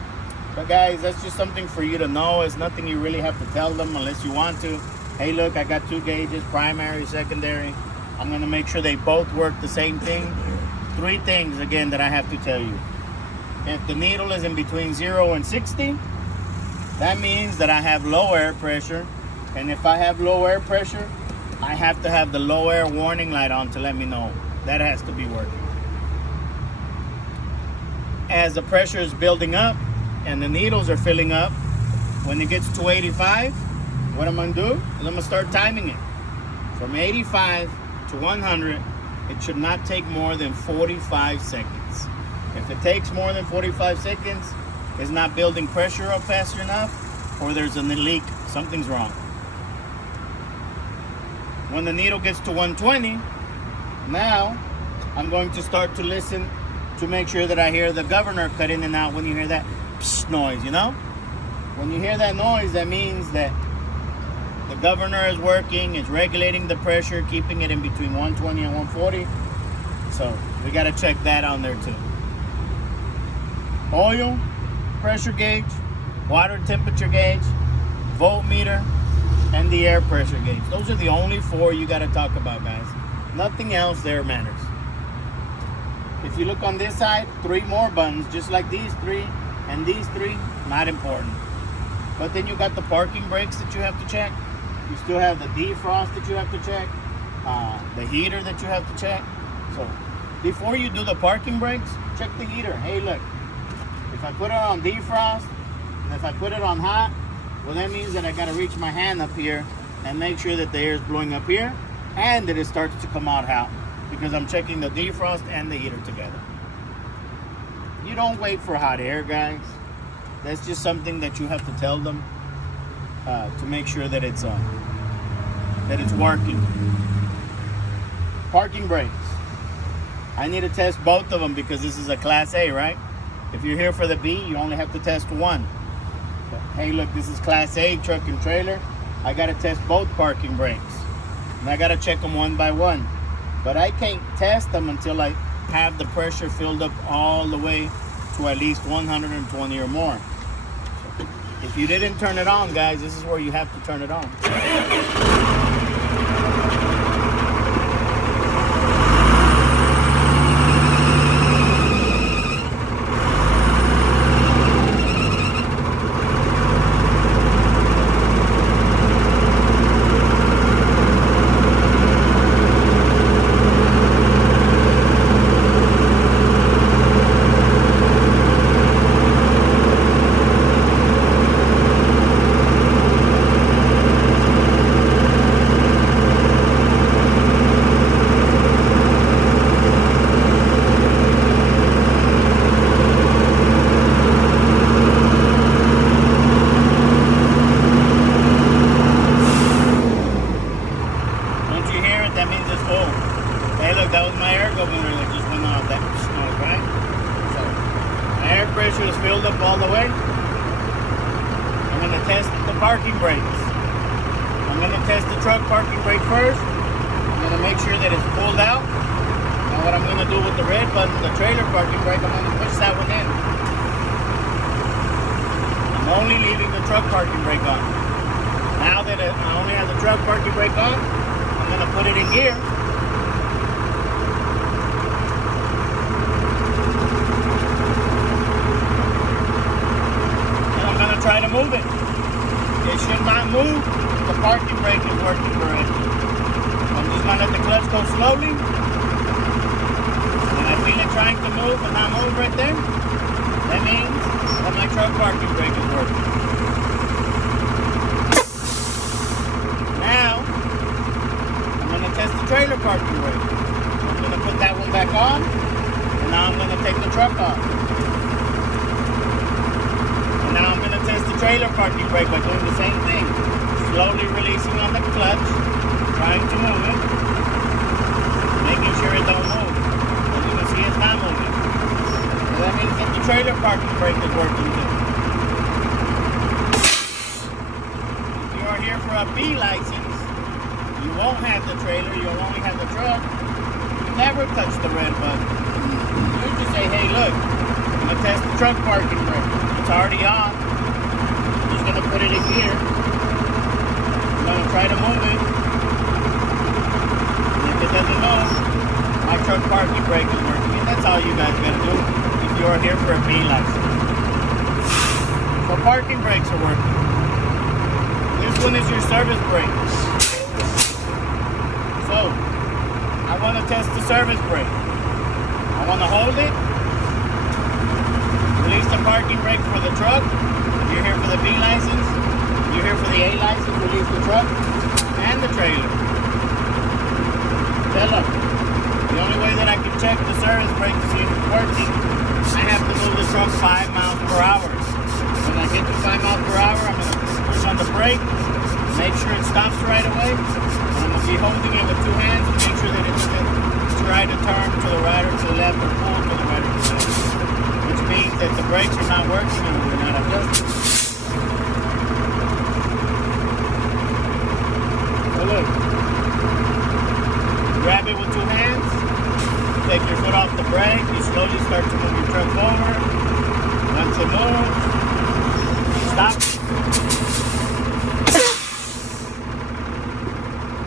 But guys, that's just something for you to know. It's nothing you really have to tell them unless you want to. Hey, look, I got 2 gauges, primary, secondary. I'm gonna make sure they both work the same thing. 3 things, again, that I have to tell you. If the needle is in between 0 and 60, that means that I have low air pressure. And if I have low air pressure, I have to have the low air warning light on to let me know. That has to be working. As the pressure is building up and the needles are filling up, when it gets to 85, what I'm gonna do is I'm gonna start timing it. From 85 to 100, it should not take more than 45 seconds. If it takes more than 45 seconds, it's not building pressure up fast enough, or there's a leak, something's wrong. When the needle gets to 120, now I'm going to start to listen to make sure that I hear the governor cut in and out when you hear that psh noise, you know? When you hear that noise, that means that the governor is working, it's regulating the pressure, keeping it in between 120 and 140. So we gotta check that on there too. Oil pressure gauge, water temperature gauge, voltmeter, and the air pressure gauge. Those are the only 4 you gotta talk about, guys. Nothing else there matters. If you look on this side, 3 more buttons, just like these 3 and these 3, not important. But then you got the parking brakes that you have to check. You still have the defrost that you have to check, the heater that you have to check. So before you do the parking brakes, check the heater. Hey, look, if I put it on defrost, and if I put it on hot, well, that means that I got to reach my hand up here and make sure that the air is blowing up here and that it starts to come out hot, because I'm checking the defrost and the heater together. You don't wait for hot air, guys. That's just something that you have to tell them to make sure that it's working. Parking brakes. I need to test both of them because this is a Class A, right? If you're here for the B, you only have to test 1. But, hey, look, this is Class A truck and trailer. I got to test both parking brakes. And I got to check them one by one. But I can't test them until I have the pressure filled up all the way to at least 120 or more. So if you didn't turn it on, guys, this is where you have to turn it on. filled up all the way. I'm going to test the parking brakes. I'm going to test the truck parking brake first. I'm going to make sure that it's pulled out. And what I'm going to do with the red button, the trailer parking brake, I'm going to push that one in. I'm only leaving the truck parking brake on. Now that I only have the truck parking brake on, I'm going to put it in gear. And I'm going to try to move it. It should not move. The parking brake is working correctly. I'm just going to let the clutch go slowly. And I feel it trying to move and not move right there. That means that my truck parking brake is working. Now, I'm going to test the trailer parking brake. I'm going to put that one back on. And now I'm going to take the truck off. And now I'm going to test the trailer parking brake by doing the same thing. Slowly releasing on the clutch, trying to move it, making sure it don't move. As you can see, it's not moving. So that means that the trailer parking brake is working good. If you are here for a B license, you won't have the trailer, you'll only have the truck. You never touch the red button. You just say, hey look, I'm going to test the truck parking brake. It's already on. I'm just going to put it in gear. I'm going to try to move it. And if it doesn't move, my truck parking brake is working. And that's all you guys got to do if you're here for a B license. So parking brakes are working. This one is your service brake. So, I want to test the service brake. I want to hold it. Release the parking brake for the truck. If you're here for the B license. You're here for the A license, release the truck and the trailer. Tell them, the only way that I can check the service brake to see if it's working, I have to move the truck 5 miles per hour. When I get to 5 miles per hour, I'm going to push on the brake, make sure it stops right away, and I'm going to be holding it with 2 hands to make sure that it doesn't try to turn to the right or to the left or pull to the right or to the left. Which means that the brakes are not working and we're not adjusting. Look, grab it with 2 hands, take your foot off the brake, you slowly start to move your truck forward. Once it moves, stop.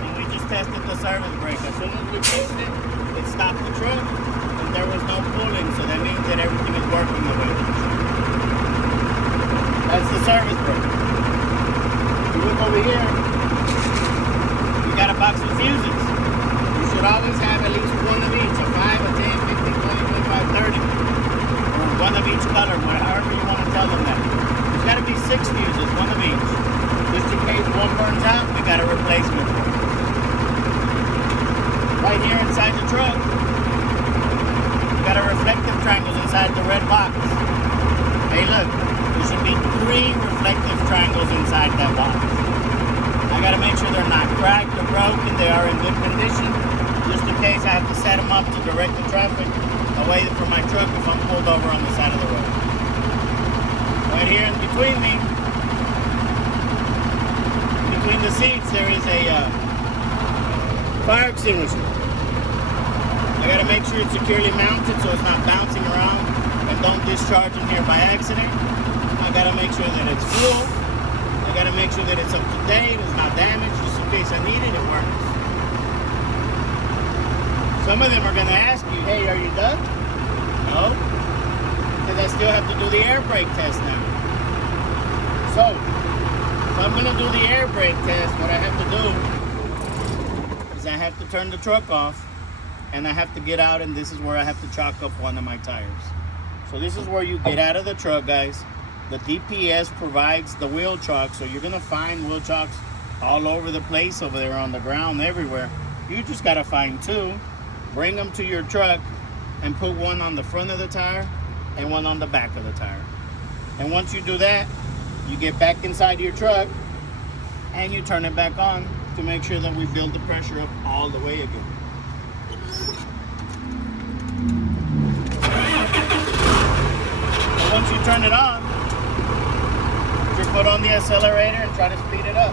And we just tested the service brake. As soon as we fixed it, it stopped the truck, and there was no pulling, so that means that everything is working the way it should. That's the service brake. If you look over here, got a box of fuses. You should always have at least one of each, a 5, a 10, 15, 20, 25, 30. Or one of each color, however you want to tell them that. There's got to be 6 fuses, one of each. Just in case one burns out, we got a replacement. Right here inside the truck, we got a reflective triangles inside the red box. Hey look, there should be 3 reflective triangles inside that box. I gotta make sure they're not cracked or broken, they are in good condition, just in case I have to set them up to direct the traffic away from my truck if I'm pulled over on the side of the road. Right here in between me, between the seats, there is a fire extinguisher. I gotta make sure it's securely mounted so it's not bouncing around and don't discharge in here by accident. I gotta make sure that it's full. I gotta make sure that it's up to date, it's not damaged, just in case I need it, it works. Some of them are gonna ask you, hey, are you done? No, because I still have to do the air brake test now. So if I'm gonna do the air brake test, what I have to do is I have to turn the truck off and I have to get out, and this is where I have to chalk up one of my tires. So this is where you get out of the truck, guys. The DPS provides the wheel chocks, so you're gonna find wheel chocks all over the place over there on the ground, everywhere. You just gotta find 2, bring them to your truck, and put one on the front of the tire and one on the back of the tire. And once you do that, you get back inside your truck and you turn it back on to make sure that we build the pressure up all the way again. Once you turn it on, put your foot on the accelerator and try to speed it up.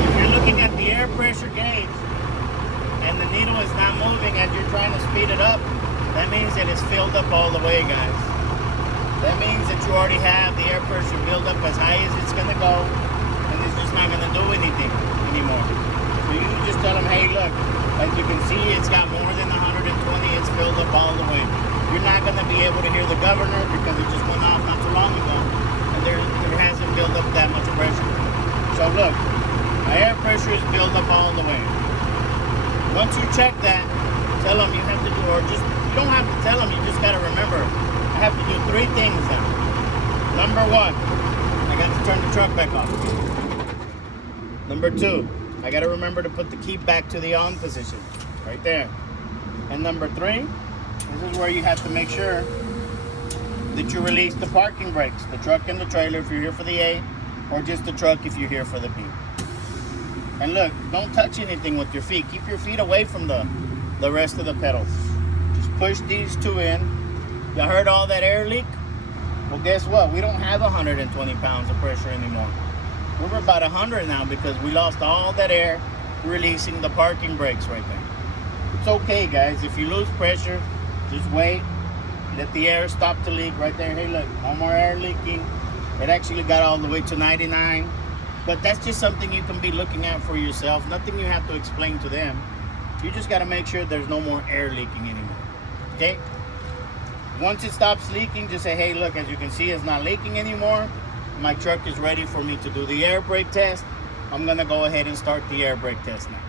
If you're looking at the air pressure gauge and the needle is not moving as you're trying to speed it up, that means that it's filled up all the way, guys. That means that you already have the air pressure built up as high as it's gonna go, and it's just not gonna do anything anymore. So you just tell them, hey, look, as you can see, it's got more than 120, it's filled up all the way. You're not gonna be able to hear the governor because it just went off not too long ago, and there hasn't built up that much pressure. So look, my air pressure is built up all the way. Once you check that, tell them you have to do, or just, you don't have to tell them, you just got to remember, I have to do 3 things now. Number 1, I got to turn the truck back off. Number 2, I got to remember to put the key back to the on position, right there. And number 3, this is where you have to make sure that you release the parking brakes, the truck and the trailer if you're here for the A, or just the truck if you're here for the B. And look, don't touch anything with your feet. Keep your feet away from the rest of the pedals. Just push these 2 in. You heard all that air leak? Well, guess what? We don't have 120 pounds of pressure anymore. We're about 100 now because we lost all that air releasing the parking brakes right there. It's okay, guys. If you lose pressure, just wait. Let the air stop to leak right there. Hey, look, no more air leaking. It actually got all the way to 99. But that's just something you can be looking at for yourself. Nothing you have to explain to them. You just got to make sure there's no more air leaking anymore. Okay? Once it stops leaking, just say, hey, look, as you can see, it's not leaking anymore. My truck is ready for me to do the air brake test. I'm going to go ahead and start the air brake test now.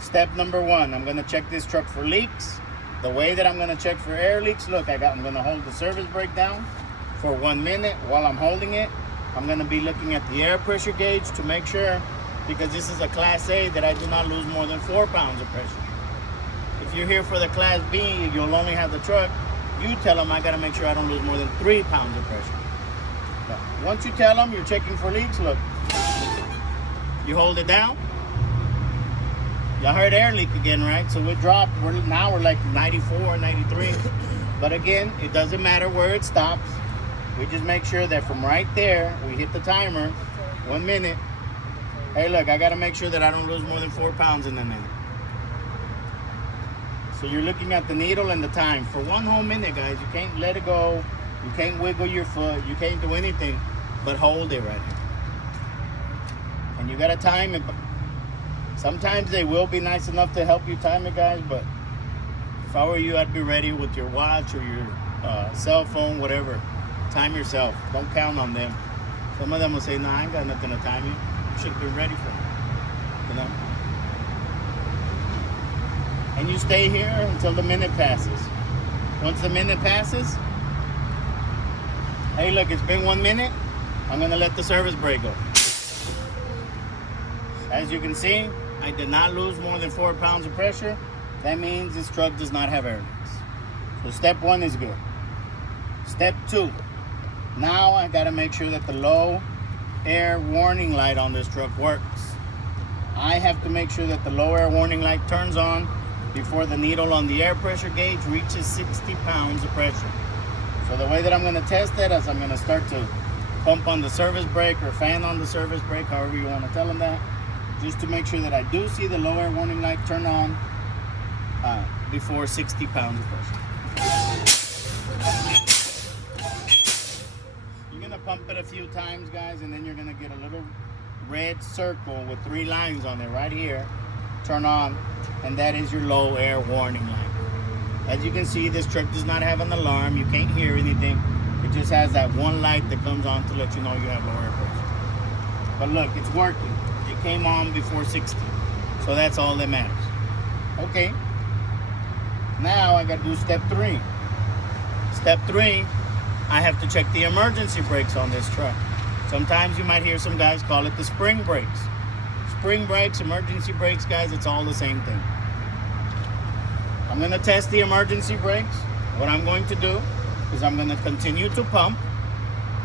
Step number 1, I'm going to check this truck for leaks. The way that I'm going to check for air leaks, look, I'm going to hold the service brake down for 1 minute. While I'm holding it, I'm going to be looking at the air pressure gauge to make sure, because this is a Class A, that I do not lose more than 4 pounds of pressure. If you're here for the Class B, you'll only have the truck. You tell them I got to make sure I don't lose more than 3 pounds of pressure. But once you tell them you're checking for leaks, look, you hold it down. Y'all heard air leak again, right? So it dropped. Now we're like 94, 93. But again, it doesn't matter where it stops. We just make sure that from right there, we hit the timer, 1 minute. Hey, look, I got to make sure that I don't lose more than 4 pounds in a minute. So you're looking at the needle and the time. For 1 whole minute, guys, you can't let it go. You can't wiggle your foot. You can't do anything but hold it right here. And you got to time it. Sometimes they will be nice enough to help you time it, guys, but if I were you, I'd be ready with your watch or your cell phone, whatever. Time yourself. Don't count on them. Some of them will say, nah, I ain't got nothing to time you. You should have been ready for it. You know? And you stay here until the minute passes. Once the minute passes, hey, look, it's been 1 minute. I'm going to let the service brake go. As you can see, I did not lose more than 4 pounds of pressure. That means this truck does not have air leaks. So step 1 is good. Step 2. Now I got to make sure that the low air warning light on this truck works. I have to make sure that the low air warning light turns on before the needle on the air pressure gauge reaches 60 pounds of pressure. So the way that I'm going to test that is I'm going to start to pump on the service brake or fan on the service brake, however you want to tell them that, just to make sure that I do see the low air warning light turn on before 60 pounds of pressure. Pump it a few times, guys, and then you're gonna get a little red circle with 3 lines on it right here. Turn on, and that is your low air warning light. As you can see, this truck does not have an alarm. You can't hear anything. It just has that 1 light that comes on to let you know you have low air pressure. But look, it's working. It came on before 60, so that's all that matters. Okay, now I gotta do step 3. Step 3, I have to check the emergency brakes on this truck. Sometimes you might hear some guys call it the spring brakes. Spring brakes, emergency brakes, guys, it's all the same thing. I'm going to test the emergency brakes. What I'm going to do is I'm going to continue to pump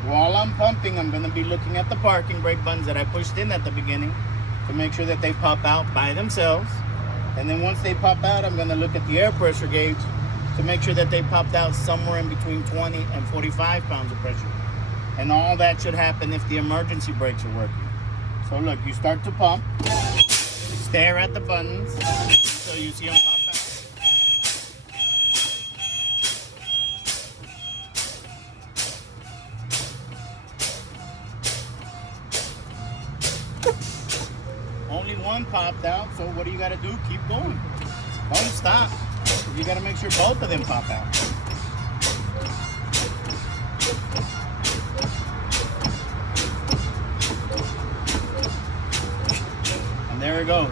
While I'm pumping, I'm gonna be looking at the parking brake buttons that I pushed in at the beginning to make sure that they pop out by themselves. And then once they pop out, I'm gonna look at the air pressure gauge to make sure that they popped out somewhere in between 20 and 45 pounds of pressure. And all that should happen if the emergency brakes are working. So look, you start to pump, stare at the buttons until you see them pop out. Only one popped out, so what do you gotta do? Keep going. Don't stop. You gotta make sure both of them pop out. And there it goes.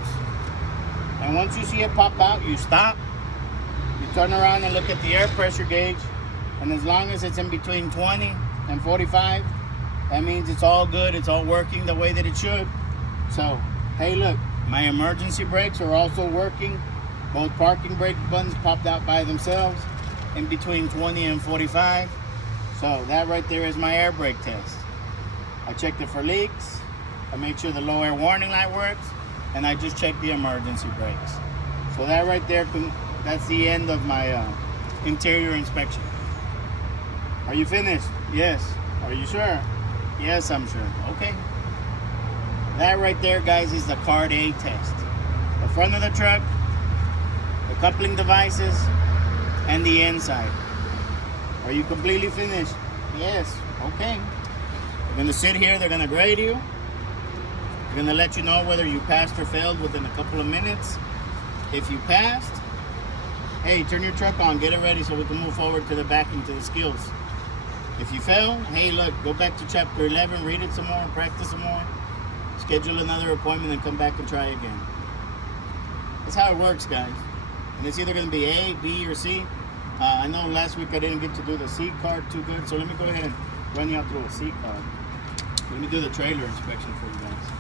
And once you see it pop out, you stop. You turn around and look at the air pressure gauge. And as long as it's in between 20 and 45, that means it's all good. It's all working the way that it should. So, hey, look, my emergency brakes are also working. Both parking brake buttons popped out by themselves in between 20 and 45. So that right there is my air brake test. I checked it for leaks. I make sure the low air warning light works. And I just checked the emergency brakes. So that right there, that's the end of my interior inspection. Are you finished? Yes. Are you sure? Yes, I'm sure. Okay. That right there, guys, is the Card A test. The front of the truck, the coupling devices, and the inside. Are you completely finished? Yes. Okay. They're gonna sit here, they're gonna grade you. They're gonna let you know whether you passed or failed within a couple of minutes. If you passed, hey, turn your truck on, get it ready so we can move forward to the back into the skills. If you fail, hey, look, go back to chapter 11, read it some more, practice some more, schedule another appointment, and come back and try again. That's how it works, guys. And it's either going to be A, B, or C. I know last week I didn't get to do the C card too good, so let me go ahead and run you out through a C card. Let me do the trailer inspection for you guys.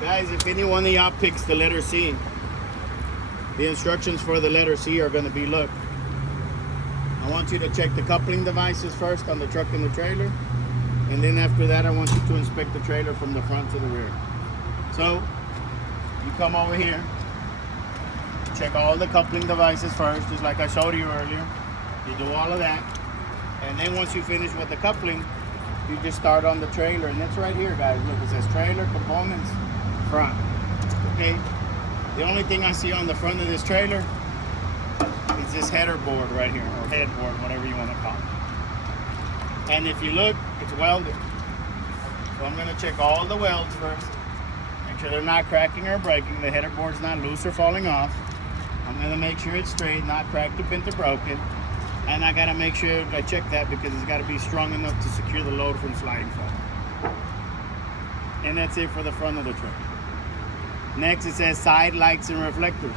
Guys, if any one of y'all picks the letter C, the instructions for the letter C are going to be, look, I want you to check the coupling devices first on the truck and the trailer. And then after that, I want you to inspect the trailer from the front to the rear. So, you come over here, check all the coupling devices first, just like I showed you earlier. You do all of that. And then once you finish with the coupling, you just start on the trailer. And it's right here, guys. Look, it says trailer components front. Okay? The only thing I see on the front of this trailer is this header board right here, or headboard, whatever you want to call it. And if you look, it's welded. So I'm going to check all the welds first. Make sure they're not cracking or breaking. The header board's not loose or falling off. I'm going to make sure it's straight, not cracked or bent or broken. And I got to make sure I check that because it's got to be strong enough to secure the load from sliding forward. And that's it for the front of the truck. Next, it says side lights and reflectors.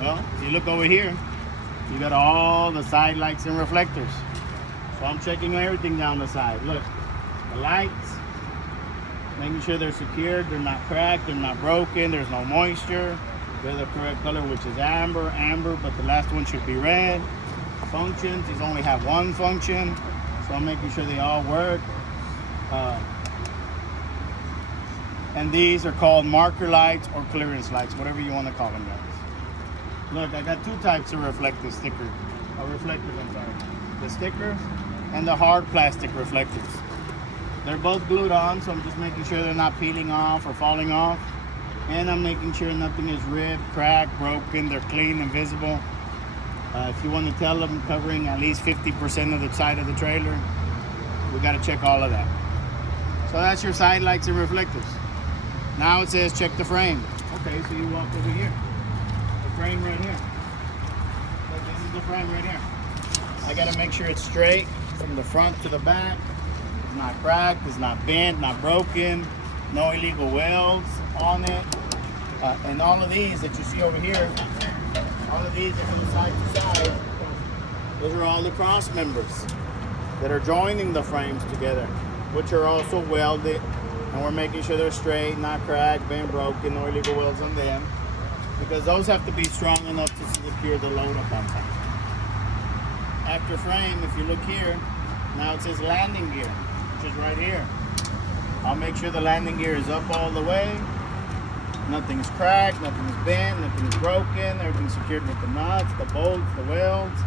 Well, if you look over here, you got all the side lights and reflectors. So I'm checking everything down the side. Look, the lights, making sure they're secured, they're not cracked, they're not broken, there's no moisture. They're the correct color, which is amber, but the last one should be red. Functions, these only have one function, so I'm making sure they all work. And these are called marker lights or clearance lights, whatever you want to call them, guys. Look, I got two types of reflective stickers. The stickers and the hard plastic reflectors. They're both glued on, so I'm just making sure they're not peeling off or falling off. And I'm making sure nothing is ripped, cracked, broken, they're clean and visible. If you want to tell them covering at least 50% of the side of the trailer, we got to check all of that. So that's your side lights and reflectors. Now it says check the frame. Okay, so you walk over here. The frame right here. So this is the frame right here. I got to make sure it's straight from the front to the back. It's not cracked, it's not bent, not broken. No illegal welds on it. And all of these that you see over here, all of these are from side to side. Those are all the cross members that are joining the frames together, which are also welded. And we're making sure they're straight, not cracked, bent, broken, no illegal welds on them. because those have to be strong enough to secure the load up on top. After frame, if you look here, now it says landing gear, which is right here. I'll make sure the landing gear is up all the way. Nothing's cracked, nothing's bent, nothing's broken. Everything's secured with the nuts, the bolts, the welds.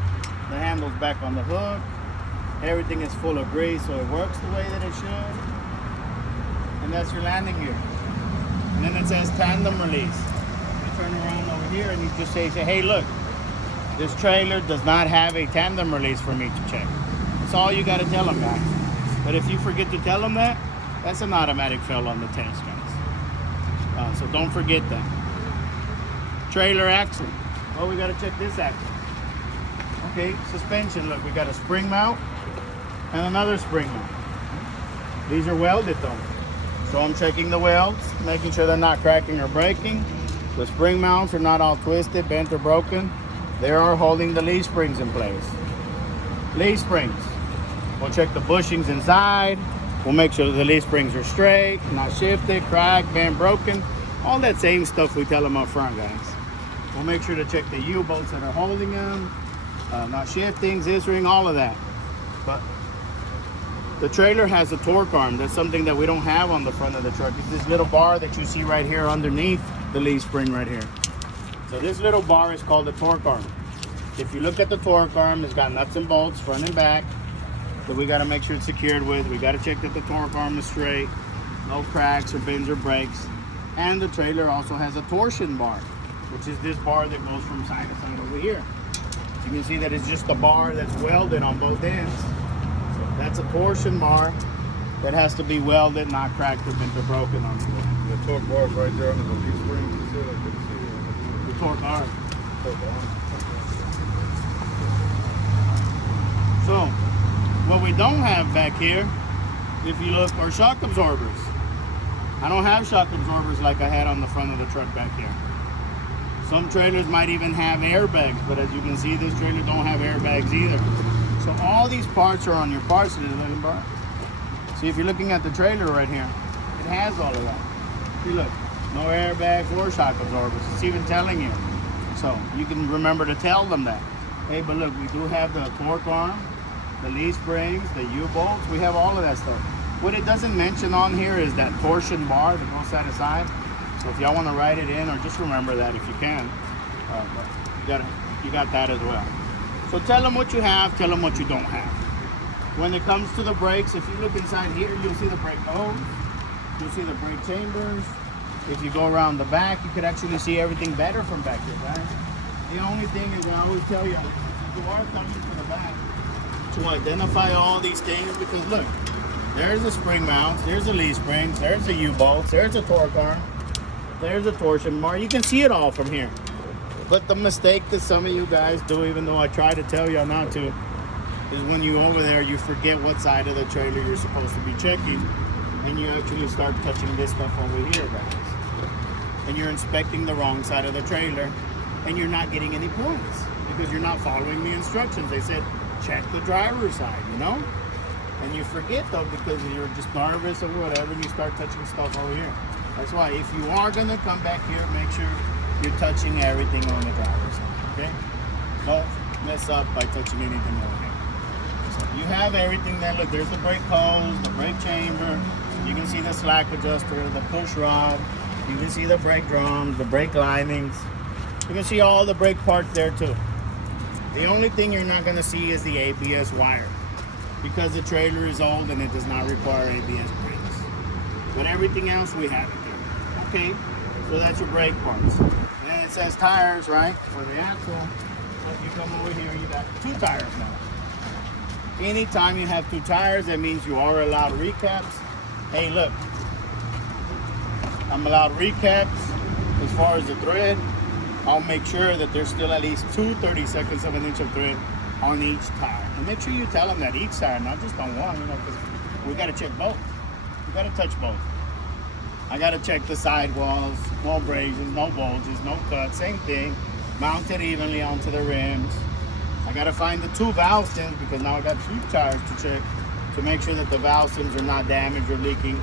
The handle's back on the hook. Everything is full of grease, so it works the way that it should. And that's your landing gear. And then it says tandem release. You turn around over here and you just say, hey, look, this trailer does not have a tandem release for me to check. That's all you got to tell them, guys. But if you forget to tell them that, that's an automatic fail on the test, guys. So don't forget that. Trailer axle. Well, we got to check this axle. Okay, suspension. Look, we got a spring mount and another spring mount. These are welded though. So I'm checking the welds, making sure they're not cracking or breaking. The spring mounts are not all twisted, bent, or broken. They are holding the leaf springs in place. Leaf springs. We'll check the bushings inside. We'll make sure the leaf springs are straight, not shifted, cracked, bent, broken. All that same stuff we tell them up front, guys. We'll make sure to check the U-bolts that are holding them, not shifting, zizzering, all of that. But the trailer has a torque arm. That's something that we don't have on the front of the truck. It's this little bar that you see right here underneath the leaf spring right here. So this little bar is called the torque arm. If you look at the torque arm, it's got nuts and bolts front and back that we got to make sure it's secured with. We got to check that the torque arm is straight, no cracks or bends or breaks. And the trailer also has a torsion bar, which is this bar that goes from side to side over here. You can see that it's just a bar that's welded on both ends. So that's a torsion bar that has to be welded, not cracked or bent or broken on the wood. The torque bar is right there under the leaf spring. You see it? I couldn't see it. The torque arm. Torque arm. So, what we don't have back here, if you look, are shock absorbers. I don't have shock absorbers like I had on the front of the truck back here. Some trailers might even have airbags, but as you can see, this trailer don't have airbags either. So all these parts are on your parts list, looking bar. See, if you're looking at the trailer right here, it has all of that. See, look, no airbags or shock absorbers. It's even telling you. So you can remember to tell them that. Hey, but look, we do have the torque arm, the leaf springs, the U-bolts. We have all of that stuff. What it doesn't mention on here is that torsion bar that goes side to side. So if y'all want to write it in, or just remember that if you can, but you got that as well. So tell them what you have, tell them what you don't have. When it comes to the brakes, if you look inside here, you'll see the brake hose, you'll see the brake chambers. If you go around the back, you could actually see everything better from back here, guys. The only thing is, I always tell you, if you are coming to the back, to identify all these things, because look, there's a spring mount, there's a leaf springs, there's a U-bolts, there's a torque arm, there's a torsion bar. You can see it all from here. But the mistake that some of you guys do, even though I try to tell y'all not to, is when you over there, you forget what side of the trailer you're supposed to be checking, and you actually start touching this stuff over here, guys. And you're inspecting the wrong side of the trailer, and you're not getting any points because you're not following the instructions. They said, check the driver's side, you know? And you forget though because you're just nervous or whatever, and you start touching stuff over here. That's why if you are gonna come back here, make sure you're touching everything on the driver's side, okay? Don't mess up by touching anything over here. So you have everything there. Look, there's the brake hose, the brake chamber. You can see the slack adjuster, the push rod. You can see the brake drums, the brake linings. You can see all the brake parts there too. The only thing you're not gonna see is the ABS wire, because the trailer is old and it does not require ABS brakes. But everything else we have it there. Okay, so that's your brake parts. And it says tires, right, for the axle. So if you come over here, you got 2 tires now. Anytime you have 2 tires, that means you are allowed recaps. Hey, look, I'm allowed recaps as far as the thread. I'll make sure that there's still at least 2 32nds of an inch of thread on each tire. And make sure you tell them that each tire, not just on one, you know, because we got to check both. We got to touch both. I got to check the sidewalls, no abrasions, no bulges, no cuts, same thing. Mounted evenly onto the rims. I got to find the 2 valve stems because now I got 2 tires to check to make sure that the valve stems are not damaged or leaking,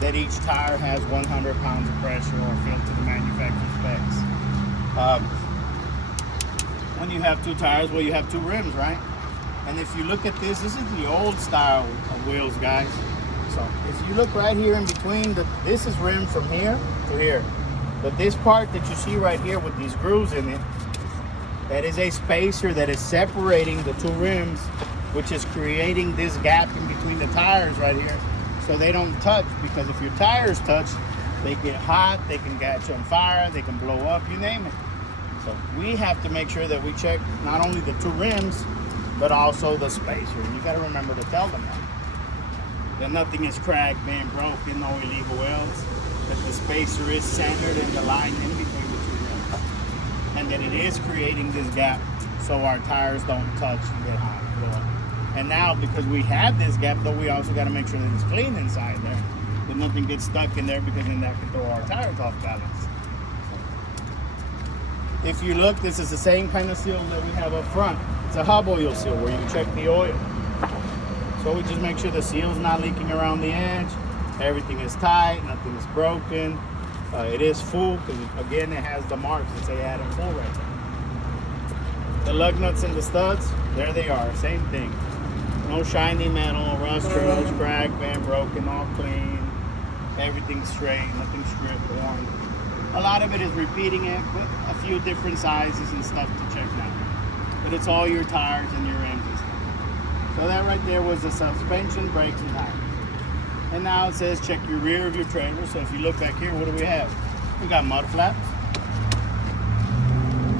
that each tire has 100 pounds of pressure or filled to the manufacturer's specs. Um, when you have two tires, well, you have two rims, right? And if you look at this is the old style of wheels, guys. So if you look right here in between, this is rim from here to here. But this part that you see right here with these grooves in it, that is a spacer that is separating the two rims, which is creating this gap in between the tires right here, so they don't touch. Because if your tires touch, they get hot, they can catch on fire, they can blow up, you name it. So we have to make sure that we check not only the two rims, but also the spacer. And you got to remember to tell them that nothing is cracked, bent, broken, no illegal welds, that the spacer is centered in the line in between the two rims, and that it is creating this gap so our tires don't touch and get hot and blow up. And now, because we have this gap, though, we also got to make sure that it's clean inside there, that nothing gets stuck in there, because then that can throw our tires off balance. If you look, this is the same kind of seal that we have up front. It's a hub oil seal where you check the oil. So we just make sure the seal's not leaking around the edge. Everything is tight, nothing is broken. It is full, because again, it has the marks that say add and full right there. The lug nuts and the studs, there they are, same thing. No shiny metal, rust, trims, cracked, bent, broken, all clean. Everything's straight, nothing stripped, worn. A lot of it is repeating it, but a few different sizes and stuff to check now. But it's all your tires and your rims and stuff. So that right there was the suspension, brakes, and tires. And now it says check your rear of your trailer. So if you look back here, what do we have? We got mud flaps.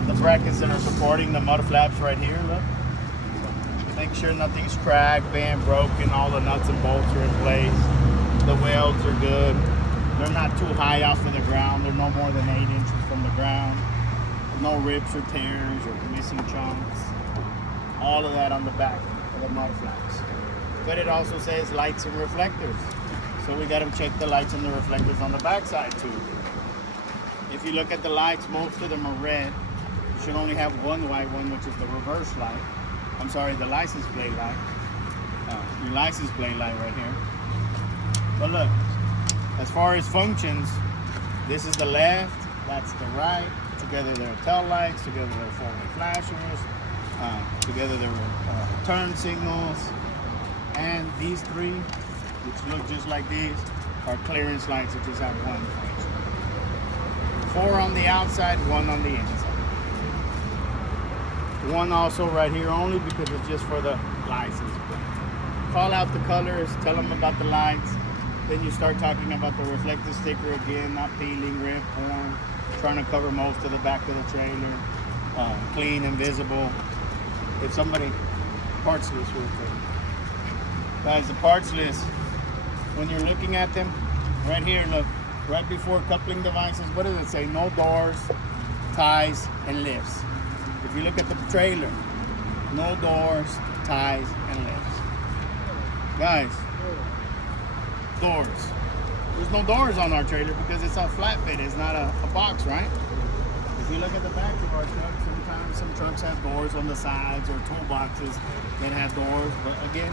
The brackets that are supporting the mud flaps right here, look. Make sure nothing's cracked, bent, broken, all the nuts and bolts are in place. The welds are good. They're not too high off of the ground. They're no more than 8 inches from the ground. No rips or tears or missing chunks. All of that on the back of the mud flaps. But it also says lights and reflectors. So we got to check the lights and the reflectors on the back side too. If you look at the lights, most of them are red. You should only have one white one, which is the reverse light. I'm sorry, the license plate light. Your license plate light right here. But look, as far as functions, this is the left, that's the right. Together they're tail lights, together they're forward flashers, together they're turn signals. And these three, which look just like these, are clearance lights that just have one function. 4 on the outside, 1 on the inside. 1 also right here only because it's just for the license plate. Call out the colors, tell them about the lights. Then you start talking about the reflective sticker again, not peeling, ripped, worn, trying to cover most of the back of the trailer, clean and visible. If somebody, parts list real quick. Guys, the parts list, when you're looking at them, right here, look, right before coupling devices, what does it say? No doors, ties, and lifts. If you look at the trailer, no doors, ties, and lifts. Guys, doors. There's no doors on our trailer because it's a flatbed, it's not a box, right? If you look at the back of our truck, sometimes some trucks have doors on the sides or toolboxes that have doors, but again,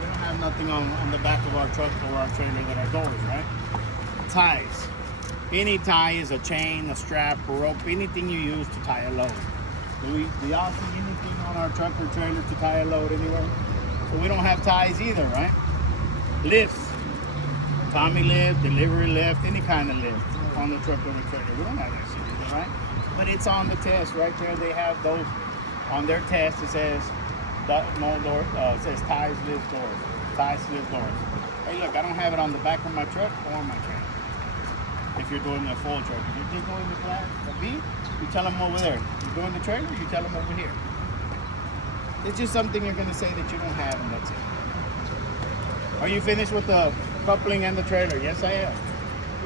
we don't have nothing on the back of our truck or our trailer that are doors, right? Ties. Any tie is a chain, a strap, a rope, anything you use to tie a load. Do y'all see anything on our truck or trailer to tie a load anywhere? So we don't have ties either, right? Lifts. Tommy lift, delivery lift, any kind of lift on the truck or the trailer. We don't have that shit either, right? But it's on the test right there. They have those on their test. It says no door. It says ties, lift, doors. Ties, lift, doors. Hey, look, I don't have it on the back of my truck or my trailer. If you're doing a full truck, if you're just doing the B, you tell them over there. If you're doing the trailer, you tell them over here. It's just something you're going to say that you don't have, and that's it. Are you finished with the coupling and the trailer? Yes, I am.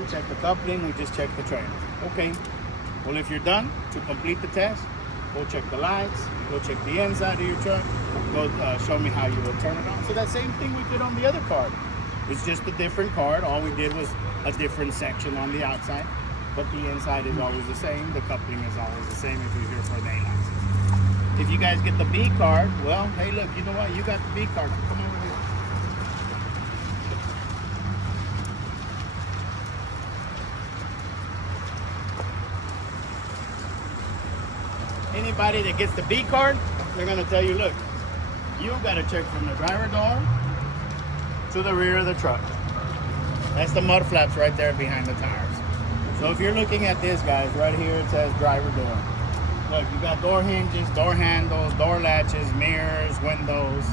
We check the coupling, we just check the trailer. Okay. Well, if you're done to complete the test, go check the lights, go check the inside of your truck, go show me how you will turn it on. So that same thing we did on the other card. It's just a different card. All we did was a different section on the outside, but the inside is always the same. The coupling is always the same if you're here for a day license. If you guys get the B card, well, hey, look, you know what? You got the B card. Come over here. Anybody that gets the B card, they're gonna tell you, look, you gotta check from the driver door to the rear of the truck. That's the mud flaps right there behind the tires. So if you're looking at this, guys, right here it says driver door. Look, you got door hinges, door handles, door latches, mirrors, windows,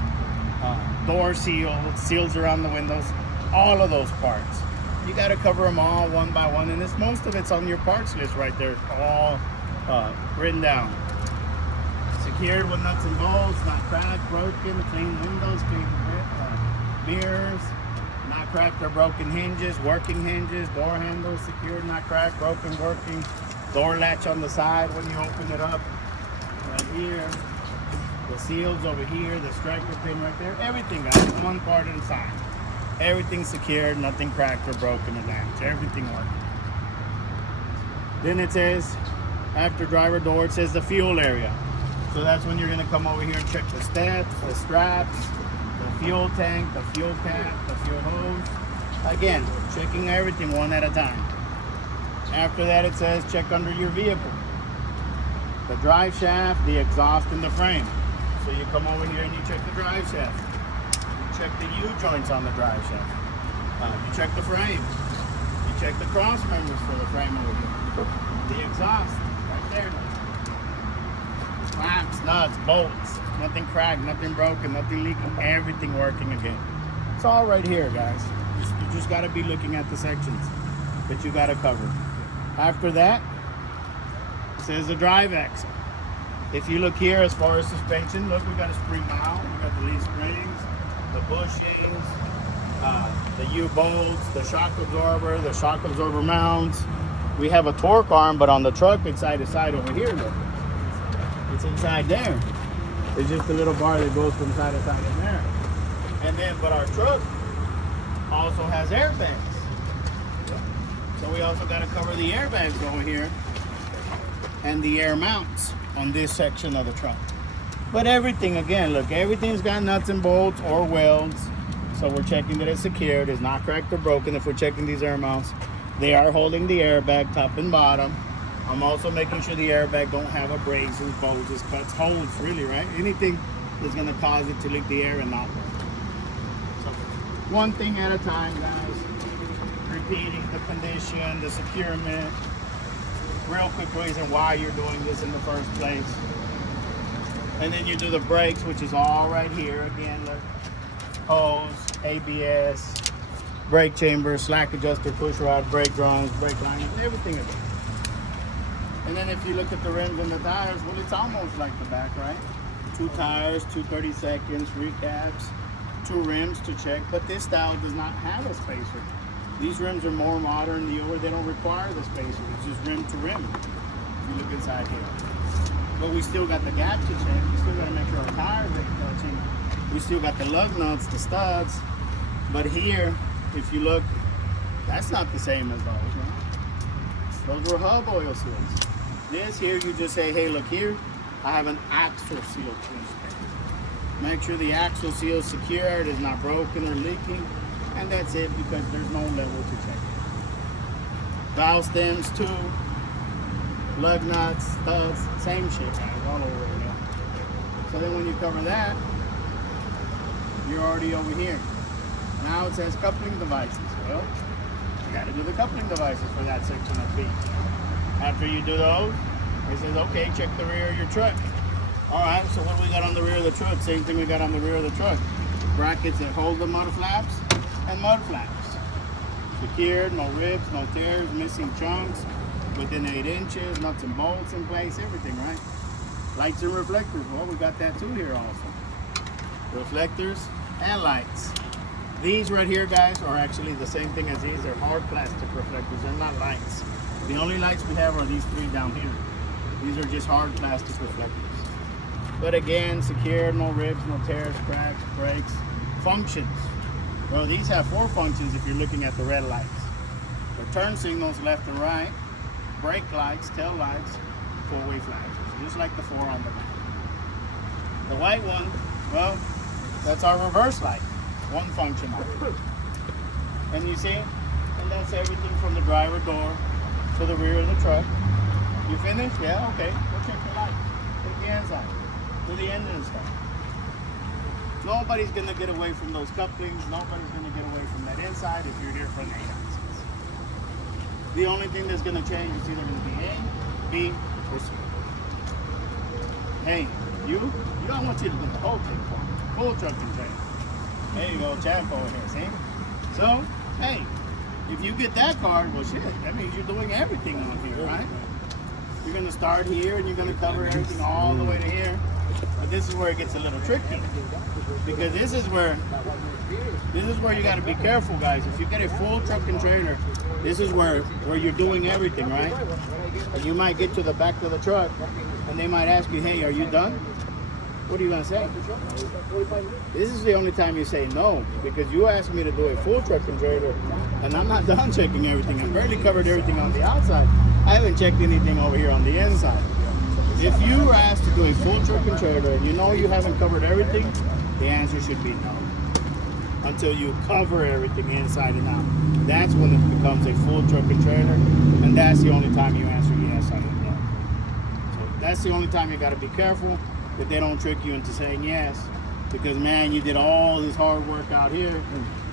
door seals around the windows, all of those parts. You got to cover them all one by one, and most of it's on your parts list right there, all written down. Secured with nuts and bolts, not cracked, broken, clean windows, clean mirrors, not cracked or broken hinges, working hinges, door handles secured, not cracked, broken, working, door latch on the side when you open it up, right here, the seals over here, the striker pin right there, everything, guys, one part inside. Everything secured, nothing cracked or broken or damaged, everything working. Then it says, after driver door, it says the fuel area. So that's when you're gonna come over here and check the steps, the straps, the fuel tank, the fuel cap, the fuel hose. Again, checking everything one at a time. After that, it says check under your vehicle. The drive shaft, the exhaust, and the frame. So you come over here and you check the drive shaft. You check the U-joints on the drive shaft. You check the frame. You check the cross members for the frame over here. The exhaust, right there. Flaps, nuts, bolts, nothing cracked, nothing broken, nothing leaking, everything working again. It's all right here, guys. You just got to be looking at the sections that you got to cover. After that, it says the drive axle. If you look here, as far as suspension, look, we got a spring mount, we got the leaf springs, the bushings, the U-bolts, the shock absorber mounts. We have a torque arm, but on the truck, it's side to side over here, look. It's inside there. It's just a little bar that goes from side to side in there. And then, but our truck also has airbags. So we also got to cover the airbags over here and the air mounts on this section of the truck. But everything, again, look, everything's got nuts and bolts or welds. So we're checking that it's secured, it's not cracked or broken. If we're checking these air mounts, they are holding the airbag top and bottom. I'm also making sure the airbag don't have abrasions, bulges, cuts, holes, really, right? Anything that's gonna cause it to leak the air and not work. So one thing at a time, guys. Repeating the condition, the securement, real quick reason why you're doing this in the first place. And then you do the brakes, which is all right here. Again, look, hose, ABS, brake chamber, slack adjuster, push rod, brake drums, brake liners, everything is there. And then if you look at the rims and the tires, well, it's almost like the back, right? 2 tires, 2 30-seconds, recaps, 2 rims to check, but this style does not have a spacer. These rims are more modern, they don't require the spacer, it's just rim to rim, if you look inside here. But we still got the gap to check, we still gotta make sure our tires are touching. We still got the lug nuts, the studs, but here, if you look, that's not the same as those, right? Those were hub oil seals. This here, you just say, hey, look here, I have an axle seal to inspect. Make sure the axle seal is secured, is not broken or leaking, and that's it, because there's no level to check. Valve stems too, lug nuts, studs, same shit, guys, all over there. So then when you cover that, you're already over here. Now it says coupling devices. Well, you gotta do the coupling devices for that section of feet. After you do those, it says, okay, check the rear of your truck. All right, so what do we got on the rear of the truck? Same thing we got on the rear of the truck. Brackets that hold the mud flaps and mud flaps. Secured, no rips, no tears, missing chunks, within 8 inches, nuts and bolts in place, everything, right? Lights and reflectors, well, we got that too here also. Reflectors and lights. These right here, guys, are actually the same thing as these. They're hard plastic reflectors, they're not lights. The only lights we have are these 3 down here. These are just hard plastic reflectors. But again, secure, no ribs, no tears, cracks, breaks. Functions. Well, these have 4 functions if you're looking at the red lights. The turn signals left and right, brake lights, tail lights, 4-way flashers, just like the 4 on the back. The white one, well, that's our reverse light. 1 function on it. And you see, and that's everything from the driver door to the rear of the truck. You finished? Yeah, okay. We'll check the light. inside, to the engine stuff. Nobody's gonna get away from those couplings. Nobody's gonna get away from that inside if you're here for an 8 ounces. The only thing that's gonna change is either gonna be A, B, or C. Hey, you don't want you to do the whole thing for me. Full truck and trailer. There you go, Champ over here, see? So, hey, if you get that card, well shit, that means you're doing everything on here, right? You're gonna start here and you're gonna cover everything all the way to here. But this is where it gets a little tricky. Because this is where you gotta be careful, guys. If you get a full truck and trailer, this is where you're doing everything, right? And you might get to the back of the truck and they might ask you, hey, are you done? What are you gonna say? This is the only time you say no, because you asked me to do a full truck and trailer, and I'm not done checking everything. I've barely covered everything on the outside. I haven't checked anything over here on the inside. If you were asked to do a full truck and trailer and you know you haven't covered everything, the answer should be no. Until you cover everything inside and out. That's when it becomes a full truck and trailer, and that's the only time you answer yes on it. So that's the only time you gotta be careful that they don't trick you into saying yes, because man, you did all this hard work out here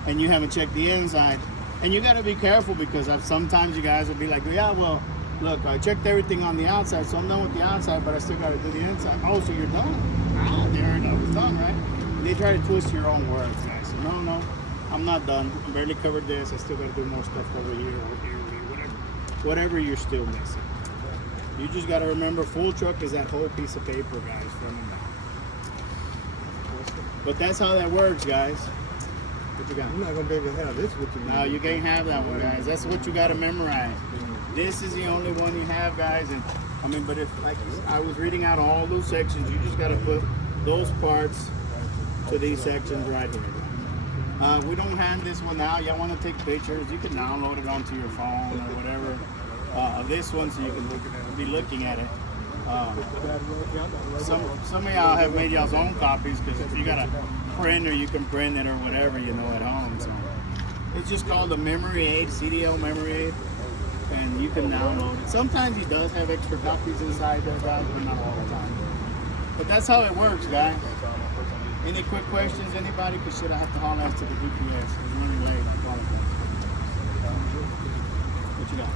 and you haven't checked the inside. And you gotta be careful, because sometimes you guys will be like, yeah, well, look, I checked everything on the outside, so I'm done with the outside, but I still gotta do the inside. Oh, so you're done? Ah, there it is, done, right? And they try to twist your own words, guys. So no, I'm not done. I barely covered this. I still gotta do more stuff over here, whatever you're still missing. You just got to remember, full truck is that whole piece of paper, guys, from and back. But that's how that works, guys. What you got? You're not going to be able to have this with you. No, you can't have that one, guys. That's what you got to memorize. This is the only one you have, guys. And I mean, but if, like I was reading out all those sections, you just got to put those parts to these sections right here. We don't hand this one out. Y'all want to take pictures, you can download it onto your phone or whatever. Of this one, so you can be looking at it. Some of y'all have made y'all's own copies, because if you got a printer, you can print it or whatever, you know, at home. So it's just called a memory aid, CDL memory aid, and you can download it. Sometimes he does have extra copies inside there, guys, but not all the time. But that's how it works, guys. Any quick questions, anybody? Because shit, I have to haul ass to the DPS. It's running late. I apologize. What you got?